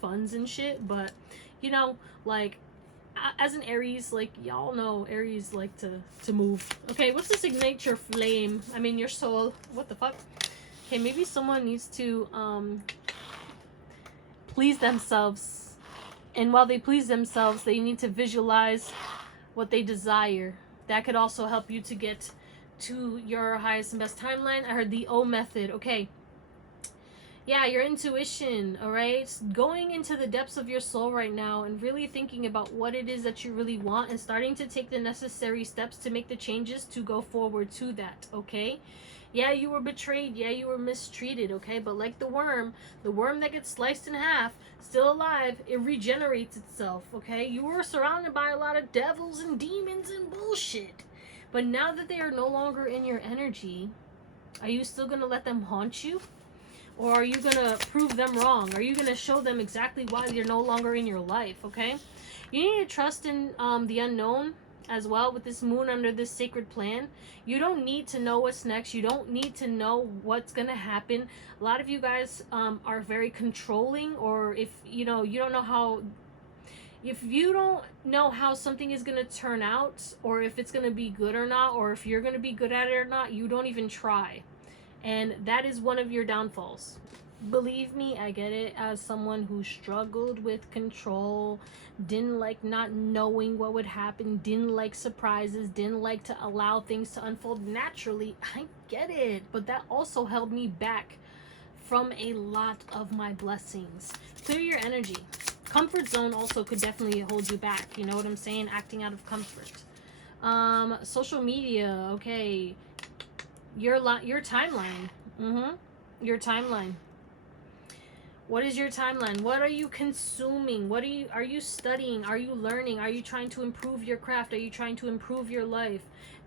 funds and shit. But you know, like as an Aries, like y'all know Aries like to move. Okay, what's this ignite your flame? I mean your soul. What the fuck? Okay, maybe someone needs to please themselves, and while they please themselves, they need to visualize what they desire. That could also help you to get to your highest and best timeline. I heard the O method. Okay. Yeah, your intuition, all right? Going into the depths of your soul right now and really thinking about what it is that you really want and starting to take the necessary steps to make the changes to go forward to that, okay? Yeah, you were betrayed. Yeah, you were mistreated, okay? But like the worm that gets sliced in half, still alive, it regenerates itself, okay? You were surrounded by a lot of devils and demons and bullshit. But now that they are no longer in your energy, are you still going to let them haunt you? Or are you going to prove them wrong? Are you going to show them exactly why they're no longer in your life, okay? You need to trust in the unknown as well with this moon under this sacred plan. You don't need to know what's next. You don't need to know what's going to happen. A lot of you guys are very controlling, or if, you know, you don't know how... If you don't know how something is going to turn out, or if it's going to be good or not, or if you're going to be good at it or not, you don't even try. And that is one of your downfalls. Believe me, I get it. As someone who struggled with control, didn't like not knowing what would happen, didn't like surprises, didn't like to allow things to unfold naturally, I get it. But that also held me back from a lot of my blessings. Clear your energy. Comfort zone also could definitely hold you back. You know what I'm saying? Acting out of comfort. Social media, okay. Your timeline. Your timeline. What is your timeline? What are you consuming? What are you studying? Are you learning? Are you trying to improve your craft? Are you trying to improve your life?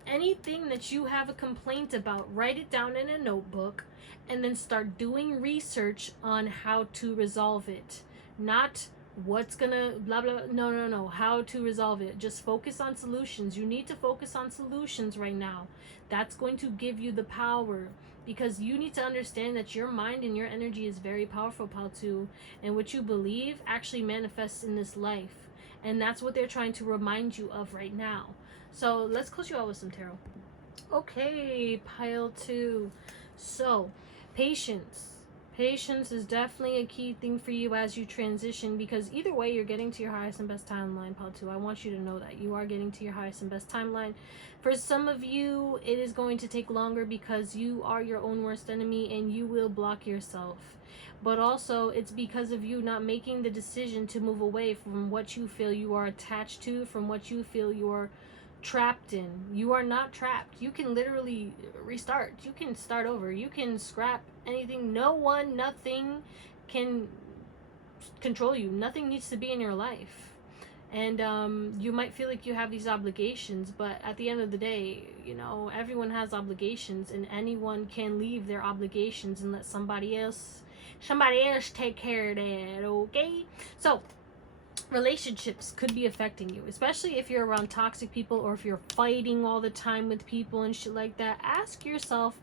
Anything that you have a complaint about, write it down in a notebook and then start doing research on how to resolve it. Not what's gonna blah blah. No, how to resolve it. Just focus on solutions. You need to focus on solutions right now. That's going to give you the power, because you need to understand that your mind and your energy is very powerful, Paltu, and what you believe actually manifests in this life, and that's what they're trying to remind you of right now. So let's close you out with some tarot. Okay, pile 2. So patience. Patience is definitely a key thing for you as you transition, because either way, you're getting to your highest and best timeline, Pile 2. I want you to know that you are getting to your highest and best timeline. For some of you, it is going to take longer because you are your own worst enemy and you will block yourself. But also, it's because of you not making the decision to move away from what you feel you are attached to, from what you feel you're trapped in. You are not trapped. You can literally restart. You can start over. You can scrap anything. No one, nothing can control you. Nothing needs to be in your life. And you might feel like you have these obligations, but at the end of the day, you know, everyone has obligations, and anyone can leave their obligations and let somebody else take care of that, okay? So relationships could be affecting you, especially if you're around toxic people, or if you're fighting all the time with people and shit like that. Ask yourself,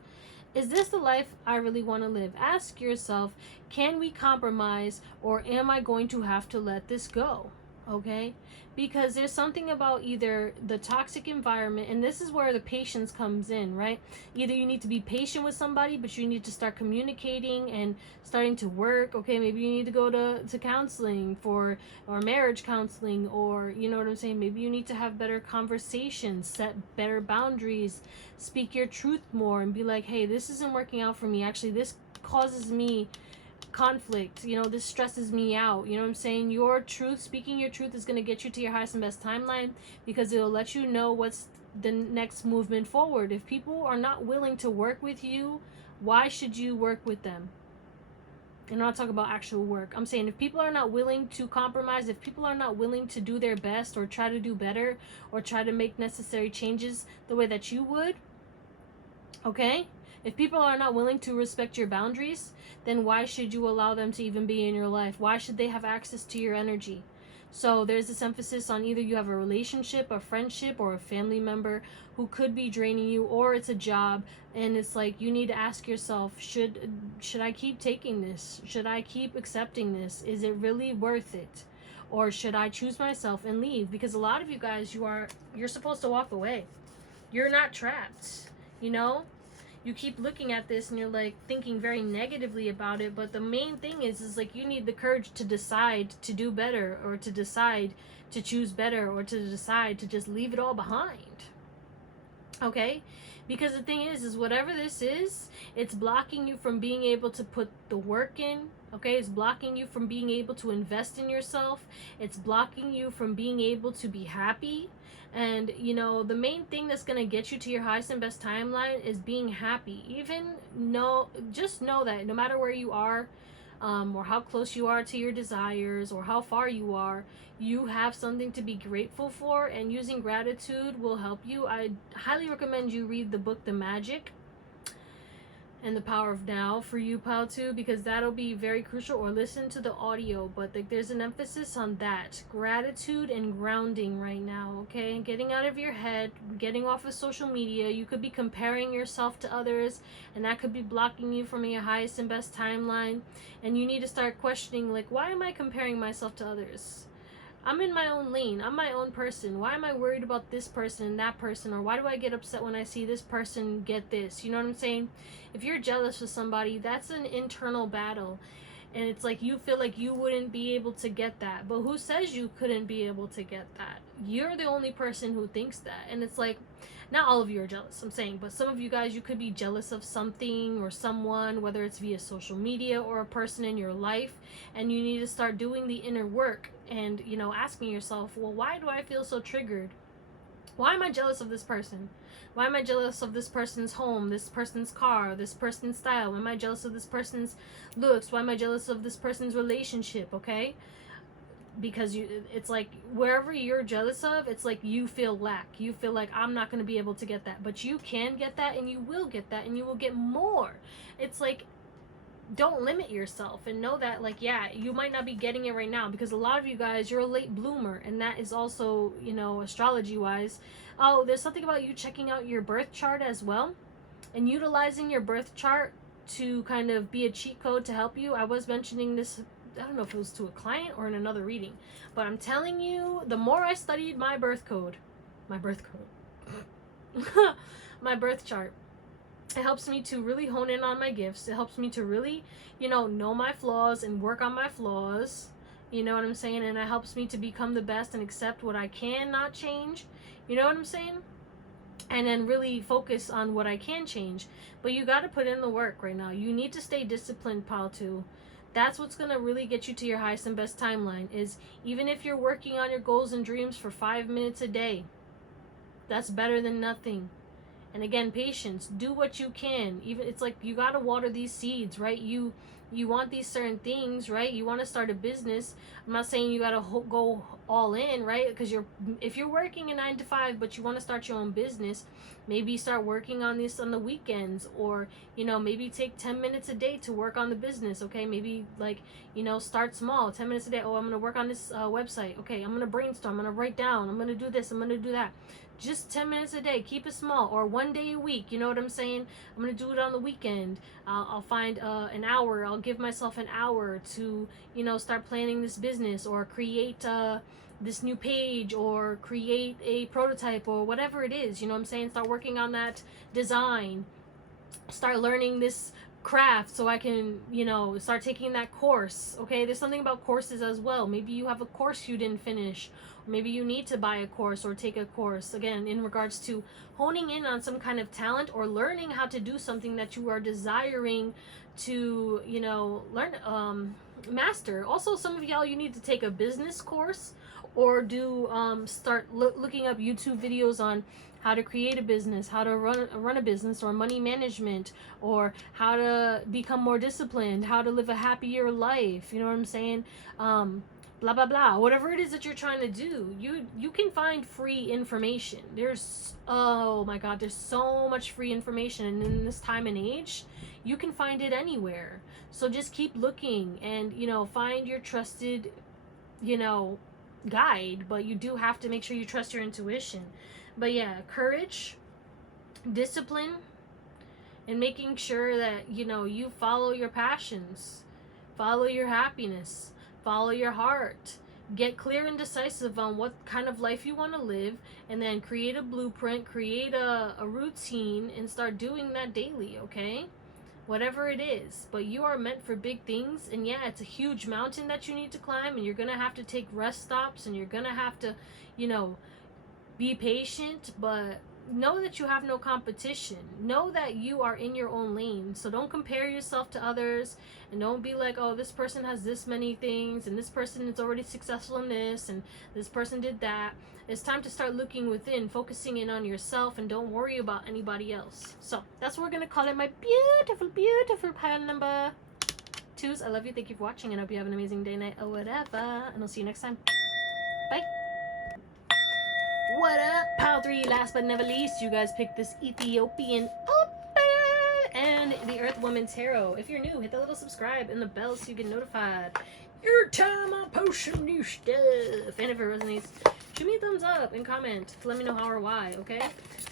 is this the life I really want to live? Ask yourself, can we compromise, or am I going to have to let this go? Okay? Because there's something about either the toxic environment, and this is where the patience comes in, right? Either you need to be patient with somebody, but you need to start communicating and starting to work. Okay, maybe you need to go to counseling or marriage counseling, or, you know what I'm saying, maybe you need to have better conversations, set better boundaries, speak your truth more, and be like, hey, this isn't working out for me. Actually, this causes me conflict, you know, this stresses me out. You know what I'm saying? Your truth, speaking your truth, is going to get you to your highest and best timeline, because it'll let you know what's the next movement forward. If people are not willing to work with you, why should you work with them? And I'm not talking about actual work. I'm saying if people are not willing to compromise, if people are not willing to do their best or try to do better or try to make necessary changes the way that you would, okay? If people are not willing to respect your boundaries, then why should you allow them to even be in your life? Why should they have access to your energy? So there's this emphasis on either you have a relationship, a friendship, or a family member who could be draining you, or it's a job, and it's like you need to ask yourself, should I keep taking this? Should I keep accepting this? Is it really worth it? Or should I choose myself and leave? Because a lot of you guys, you're supposed to walk away. You're not trapped, you know? You keep looking at this and you're like thinking very negatively about it, but the main thing is like you need the courage to decide to do better, or to decide to choose better, or to decide to just leave it all behind. Okay? Because the thing is whatever this is, it's blocking you from being able to put the work in. Okay, it's blocking you from being able to invest in yourself. It's blocking you from being able to be happy. And the main thing that's going to get you to your highest and best timeline is being happy. Just know that no matter where you are, or how close you are to your desires, or how far you have something to be grateful for, and using gratitude will help you. I highly recommend you read the book The Magic and the Power of Now for you, pal, too, because that'll be very crucial, or listen to the audio. But there's an emphasis on that gratitude and grounding right now. Okay, getting out of your head, getting off of social media. You could be comparing yourself to others, and that could be blocking you from your highest and best timeline. And you need to start questioning, like, why am I comparing myself to others? I'm in my own lane. I'm my own person. Why am I worried about this person and that person? Or why do I get upset when I see this person get this? You know what I'm saying? If you're jealous of somebody, that's an internal battle. And it's like you feel like you wouldn't be able to get that. But who says you couldn't be able to get that? You're the only person who thinks that. And it's like, not all of you are jealous, I'm saying, but some of you guys, you could be jealous of something or someone, whether it's via social media or a person in your life. And you need to start doing the inner work and, asking yourself, well, why do I feel so triggered? Why am I jealous of this person? Why am I jealous of this person's home, this person's car, this person's style? Why am I jealous of this person's looks? Why am I jealous of this person's relationship? Okay? Because it's like wherever you're jealous of, it's like you feel lack. You feel like I'm not going to be able to get that. But you can get that, and you will get that, and you will get more. It's like, don't limit yourself, and know that, like, yeah, you might not be getting it right now, because a lot of you guys, you're a late bloomer, and that is also, astrology wise. Oh, there's something about you checking out your birth chart as well, and utilizing your birth chart to kind of be a cheat code to help you. I was mentioning this, I don't know if it was to a client or in another reading, but I'm telling you, the more I studied my birth chart, it helps me to really hone in on my gifts. It helps me to really, know my flaws and work on my flaws. You know what I'm saying? And it helps me to become the best and accept what I cannot change. You know what I'm saying? And then really focus on what I can change. But you got to put in the work right now. You need to stay disciplined, pal, too. That's what's going to really get you to your highest and best timeline, is even if you're working on your goals and dreams for 5 minutes a day, that's better than nothing. And again, patience. Do what you can. Even it's like you got to water these seeds, right? You want these certain things, right? You want to start a business. I'm not saying you got to go all in, right? Because if you're working a 9 to 5 but you want to start your own business, maybe start working on this on the weekends, or maybe take 10 minutes a day to work on the business. Okay, maybe start small, 10 minutes a day. Oh, I'm going to work on this website. Okay, I'm going to brainstorm, I'm going to write down, I'm going to do this, I'm going to do that. Just 10 minutes a day. Keep it small. Or 1 day a week. You know what I'm saying? I'm going to do it on the weekend. I'll find an hour. I'll give myself an hour to, start planning this business, or create this new page, or create a prototype, or whatever it is. You know what I'm saying? Start working on that design. Start learning this craft so I can, start taking that course. Okay, there's something about courses as well. Maybe you have a course you didn't finish, or maybe you need to buy a course or take a course, again, in regards to honing in on some kind of talent, or learning how to do something that you are desiring to, learn, master. Also, some of y'all, you need to take a business course, or do start looking up YouTube videos on how to create a business, how to run a business, or money management, or how to become more disciplined, how to live a happier life. You know what I'm saying? Blah blah blah. Whatever it is that you're trying to do, you can find free information. There's, oh my God, there's so much free information, and in this time and age, you can find it anywhere. So just keep looking, and find your trusted, guide. But you do have to make sure you trust your intuition. But yeah, courage, discipline, and making sure that you follow your passions, follow your happiness, follow your heart, get clear and decisive on what kind of life you want to live, and then create a blueprint, create a routine, and start doing that daily. Okay, whatever it is. But you are meant for big things, and yeah, it's a huge mountain that you need to climb, and you're gonna have to take rest stops, and you're gonna have to be patient. But know that you have no competition. Know that you are in your own lane. So don't compare yourself to others, and don't be like, oh, this person has this many things and this person is already successful in this and this person did that. It's time to start looking within, focusing in on yourself, and don't worry about anybody else. So that's what we're gonna call it, my beautiful, beautiful pile number 2s. I love you. Thank you for watching, and I hope you have an amazing day, night, or whatever. And I'll see you next time. Bye. What up, pile 3? Last but never least, you guys picked this Ethiopian Opal and the Earth Woman Tarot. If you're new, hit the little subscribe and the bell so you get notified every time I post some new stuff. And if it resonates, shoot me a thumbs up and comment to let me know how or why, okay?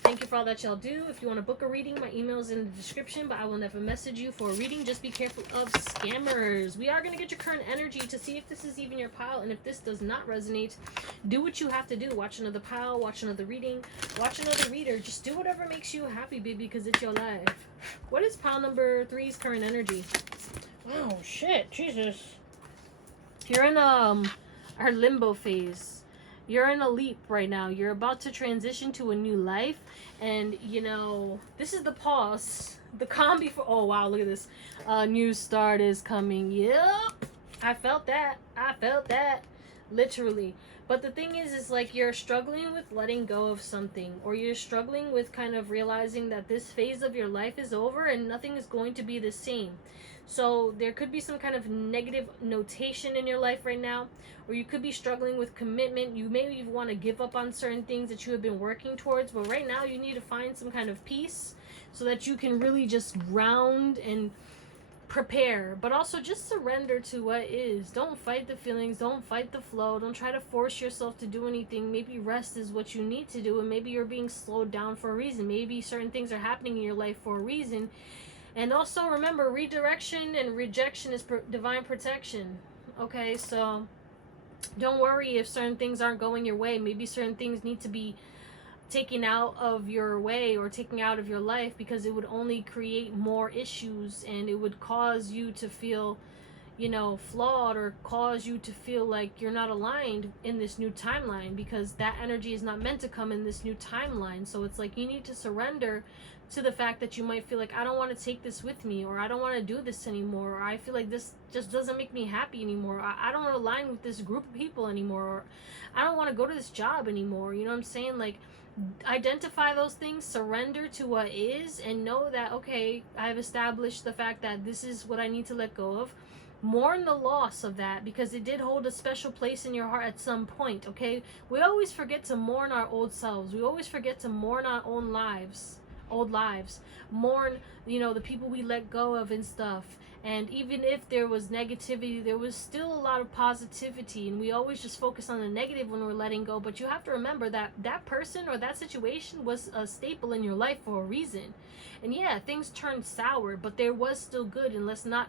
Thank you for all that y'all do. If you want to book a reading, my email is in the description, but I will never message you for a reading. Just be careful of scammers. We are going to get your current energy to see if this is even your pile, and if this does not resonate, do what you have to do. Watch another pile, watch another reading, watch another reader. Just do whatever makes you happy, baby, because it's your life. What is pile number 3's current energy? Oh, shit. Jesus. You're in our limbo phase. You're in a leap right now. You're about to transition to a new life. And, you know, this is the pause. The calm before... Oh, wow, look at this. A new start is coming. Yep. I felt that. I felt that. Literally. But the thing is like you're struggling with letting go of something. Or you're struggling with kind of realizing that this phase of your life is over and nothing is going to be the same. So there could be some kind of negative notation in your life right now, or you could be struggling with commitment. You maybe want to give up on certain things that you have been working towards, but right now you need to find some kind of peace so that you can really just ground and prepare, but also just surrender to what is. Don't fight the feelings, don't fight the flow, don't try to force yourself to do anything. Maybe rest is what you need to do, and maybe you're being slowed down for a reason. Maybe certain things are happening in your life for a reason. And also remember, redirection and rejection is divine protection. Okay, so don't worry if certain things aren't going your way. Maybe certain things need to be taken out of your way or taken out of your life, because it would only create more issues, and it would cause you to feel, you know, flawed, or cause you to feel like you're not aligned in this new timeline, because that energy is not meant to come in this new timeline. So it's like you need to surrender to the fact that you might feel like, I don't want to take this with me, or I don't want to do this anymore, or I feel like this just doesn't make me happy anymore, I don't want to align with this group of people anymore, or I don't want to go to this job anymore. You know what I'm saying? Like, identify those things, surrender to what is, and know that, okay, I've established the fact that this is what I need to let go of. Mourn the loss of that, because it did hold a special place in your heart at some point. Okay, we always forget to mourn our old selves. We always forget to mourn our own lives, old lives. Mourn, you know, the people we let go of and stuff. And even if there was negativity, there was still a lot of positivity, and we always just focus on the negative when we're letting go. But you have to remember that that person or that situation was a staple in your life for a reason. And yeah, things turned sour, but there was still good, and let's not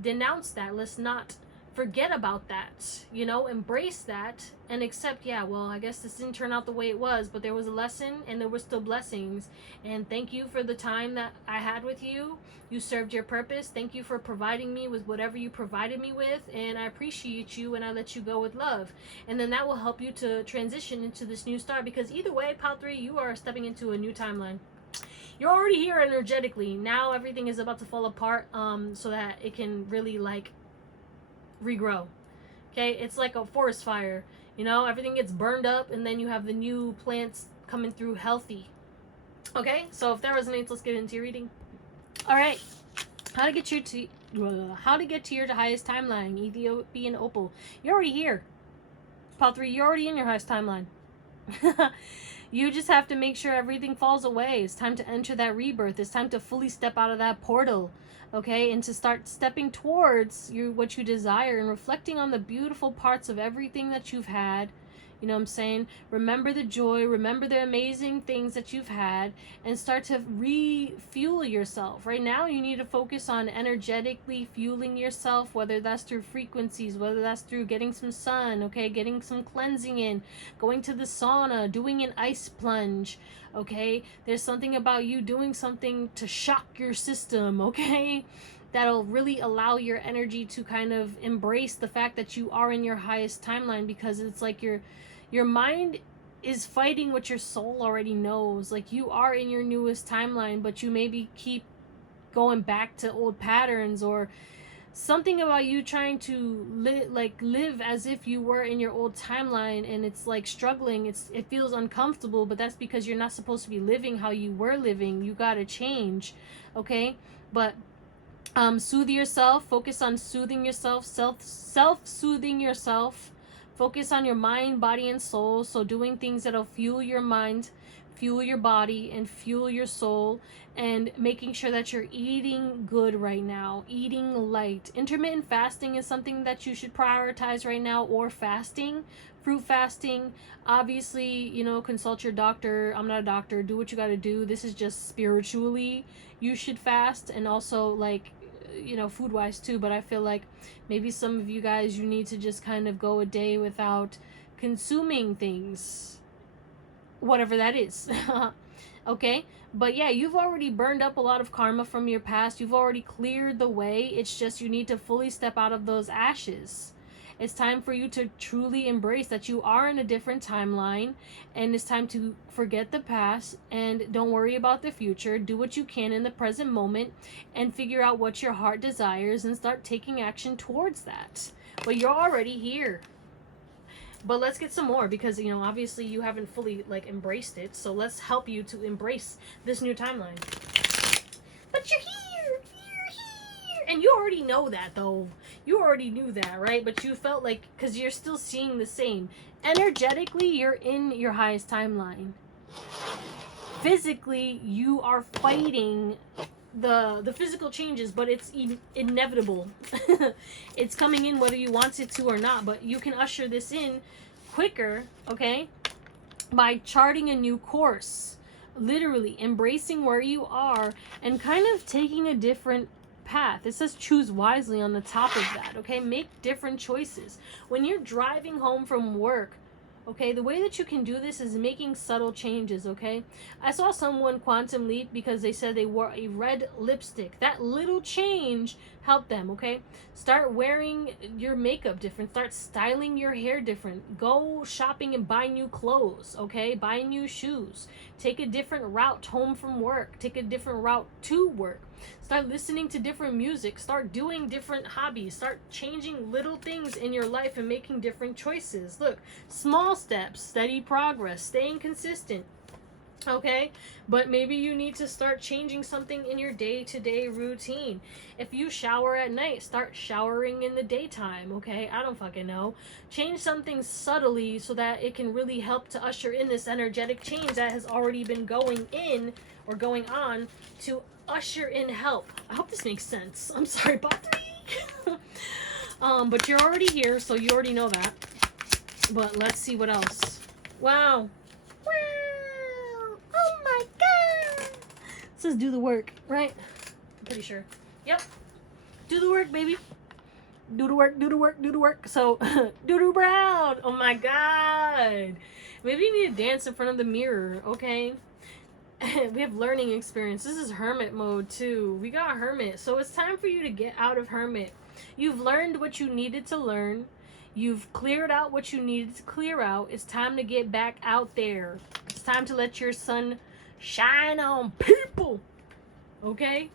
denounce that. Let's not forget about that, you know, embrace that and accept, yeah, well, I guess this didn't turn out the way it was, but there was a lesson and there were still blessings. And thank you for the time that I had with you. You served your purpose. Thank you for providing me with whatever you provided me with, and I appreciate you, and I let you go with love. And then that will help you to transition into this new start, because either way, pile 3, you are stepping into a new timeline. You're already here energetically. Now everything is about to fall apart, so that it can really like regrow. Okay, it's like a forest fire, you know, everything gets burned up, and then you have the new plants coming through healthy. Okay, so if that resonates, let's get into your reading. All right, how to get to your highest timeline, Ethiopian Opal. You're already here, pile 3. You're already in your highest timeline. You just have to make sure everything falls away. It's time to enter that rebirth. It's time to fully step out of that portal, okay? And to start stepping towards what you desire, and reflecting on the beautiful parts of everything that you've had. You know what I'm saying? Remember the joy, remember the amazing things that you've had, and start to refuel yourself. Right now, you need to focus on energetically fueling yourself, whether that's through frequencies, whether that's through getting some sun, okay? Getting some cleansing in, going to the sauna, doing an ice plunge, okay? There's something about you doing something to shock your system, okay? That'll really allow your energy to kind of embrace the fact that you are in your highest timeline, because it's like your mind is fighting what your soul already knows. Like, you are in your newest timeline, but you maybe keep going back to old patterns, or something about you trying to live as if you were in your old timeline, and it's like struggling. It feels uncomfortable, but that's because you're not supposed to be living how you were living. You gotta change, okay? But soothe yourself. Focus on soothing yourself, self-soothing yourself. Focus on your mind, body, and soul. So doing things that'll fuel your mind, fuel your body, and fuel your soul, and making sure that you're eating good right now, eating light. Intermittent fasting is something that you should prioritize right now, or fasting, fruit fasting. Obviously, you know, consult your doctor. I'm not a doctor. Do what you got to do. This is just spiritually you should fast, and also, like, you know, food wise too. But I feel like maybe some of you guys, you need to just kind of go a day without consuming things, whatever that is. Okay, but yeah, you've already burned up a lot of karma from your past. You've already cleared the way. It's just you need to fully step out of those ashes. It's time for you to truly embrace that you are in a different timeline, and it's time to forget the past and don't worry about the future. Do what you can in the present moment and figure out what your heart desires and start taking action towards that. But you're already here. But let's get some more, because, you know, obviously you haven't fully, like, embraced it. So let's help you to embrace this new timeline. But you're here! You're here! And you already know that, though. You already knew that, right? But you felt like, because you're still seeing the same. Energetically, you're in your highest timeline. Physically, you are fighting the physical changes, but it's inevitable. It's coming in whether you want it to or not, but you can usher this in quicker, okay, by charting a new course, literally embracing where you are and kind of taking a different path. It says choose wisely on the top of that, okay? Make different choices. When you're driving home from work, okay, the way that you can do this is making subtle changes, okay? I saw someone quantum leap because they said they wore a red lipstick. That little change helped them, okay? Start wearing your makeup different. Start styling your hair different. Go shopping and buy new clothes, okay? Buy new shoes. Take a different route home from work. Take a different route to work. Start listening to different music. Start doing different hobbies. Start changing little things in your life and making different choices. Look, small steps, steady progress, staying consistent. Okay, but maybe you need to start changing something in your day-to-day routine. If you shower at night, start showering in the daytime. Okay, I don't fucking know. Change something subtly so that it can really help to usher in this energetic change that has already been going in or going on to usher in help. I hope this makes sense. I'm sorry about that. But you're already here, so you already know that. But let's see what else. Wow. Oh my god. It says do the work, right? I'm pretty sure. Yep. Do the work, baby. Do the work, do the work, do the work. So, doo-doo brown. Oh my god. Maybe you need to dance in front of the mirror, okay? We have learning experience. This is hermit mode too. We got hermit. So it's time for you to get out of hermit. You've learned what you needed to learn. You've cleared out what you needed to clear out. It's time to get back out there. It's time to let your sun shine on people. Okay?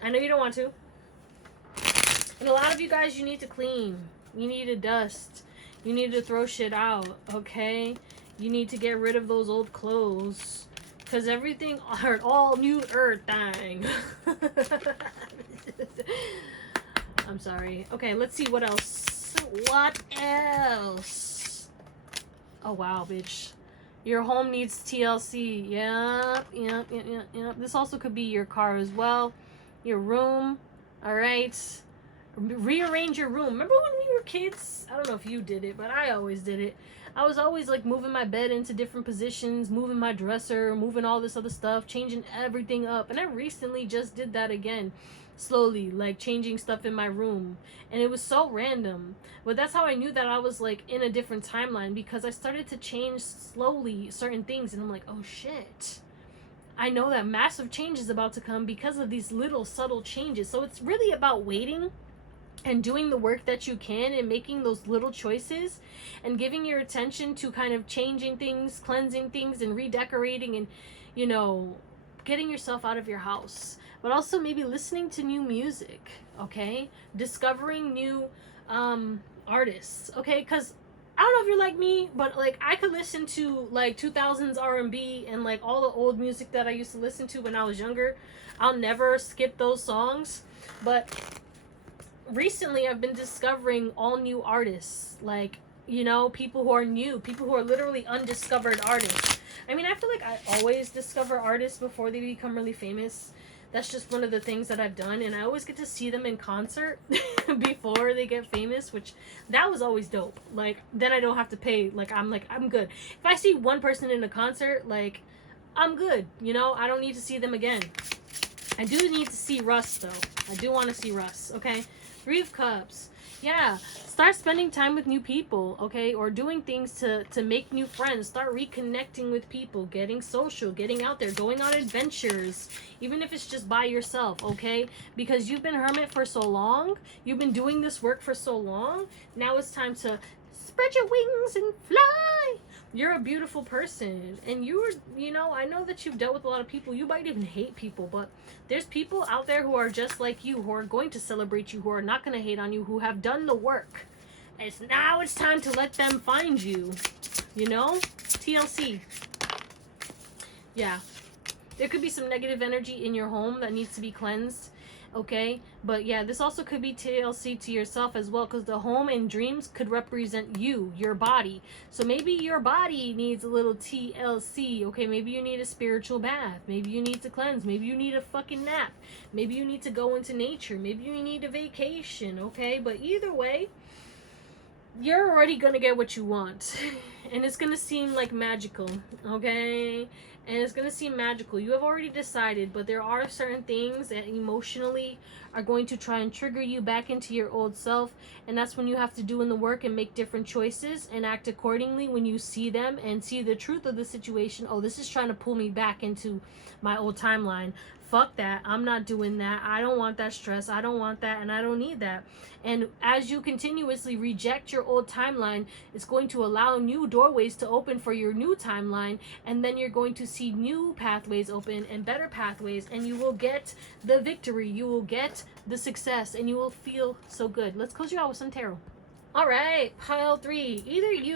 I know you don't want to. And a lot of you guys, you need to clean. You need to dust. You need to throw shit out. Okay? You need to get rid of those old clothes. Because everything, all new earth thing. I'm sorry. Okay, let's see what else. What else? Oh, wow, bitch. Your home needs TLC. Yep. This also could be your car as well. Your room. All right. Rearrange your room. Remember when we were kids? I don't know if you did it, but I always did it. I was always like moving my bed into different positions, moving my dresser, moving all this other stuff, changing everything up. And I recently just did that again, slowly, like changing stuff in my room. And it was so random. But that's how I knew that I was like in a different timeline, because I started to change slowly certain things. And I'm like, oh shit. I know that massive change is about to come because of these little subtle changes. So it's really about waiting and doing the work that you can and making those little choices and giving your attention to kind of changing things, cleansing things, and redecorating, and, you know, getting yourself out of your house. But also maybe listening to new music, okay? Discovering new artists, okay? Because I don't know if you're like me, but like I could listen to like 2000s R&B and like all the old music that I used to listen to when I was younger. I'll never skip those songs. But recently I've been discovering all new artists, like, you know, people who are new, people who are literally undiscovered artists. I mean, I feel like I always discover artists before they become really famous. That's just one of the things that I've done, and I always get to see them in concert before they get famous, which that was always dope. Like, then I don't have to pay. Like, I'm good. If I see one person in a concert, like, I'm good, you know? I don't need to see them again. I do need to see Russ, though. I do want to see Russ, okay? 3 of Cups. Yeah, start spending time with new people, okay? Or doing things to make new friends. Start reconnecting with people, getting social, getting out there, going on adventures, even if it's just by yourself, okay? Because you've been hermit for so long, you've been doing this work for so long, now it's time to spread your wings and fly. You're a beautiful person, and you know, I know that you've dealt with a lot of people. You might even hate people, but there's people out there who are just like you, who are going to celebrate you, who are not going to hate on you, who have done the work. Now it's time to let them find you, you know? TLC. Yeah. There could be some negative energy in your home that needs to be cleansed, okay? But yeah, this also could be TLC to yourself as well, because the home and dreams could represent you, your body. So maybe your body needs a little TLC, okay? Maybe you need a spiritual bath. Maybe you need to cleanse. Maybe you need a fucking nap. Maybe you need to go into nature. Maybe you need a vacation, okay? But either way, you're already gonna get what you want. And it's gonna seem like magical, okay? And it's going to seem magical. You have already decided, but there are certain things that emotionally are going to try and trigger you back into your old self, and that's when you have to do in the work and make different choices and act accordingly when you see them and see the truth of the situation. Oh, this is trying to pull me back into my old timeline. Fuck that. I'm not doing that. I don't want that stress. I don't want that, and I don't need that. And as you continuously reject your old timeline, it's going to allow new doorways to open for your new timeline, and then you're going to see new pathways open and better pathways, and you will get the victory. You will get the success, and you will feel so good. Let's close you out with some tarot. All right, pile 3. Either you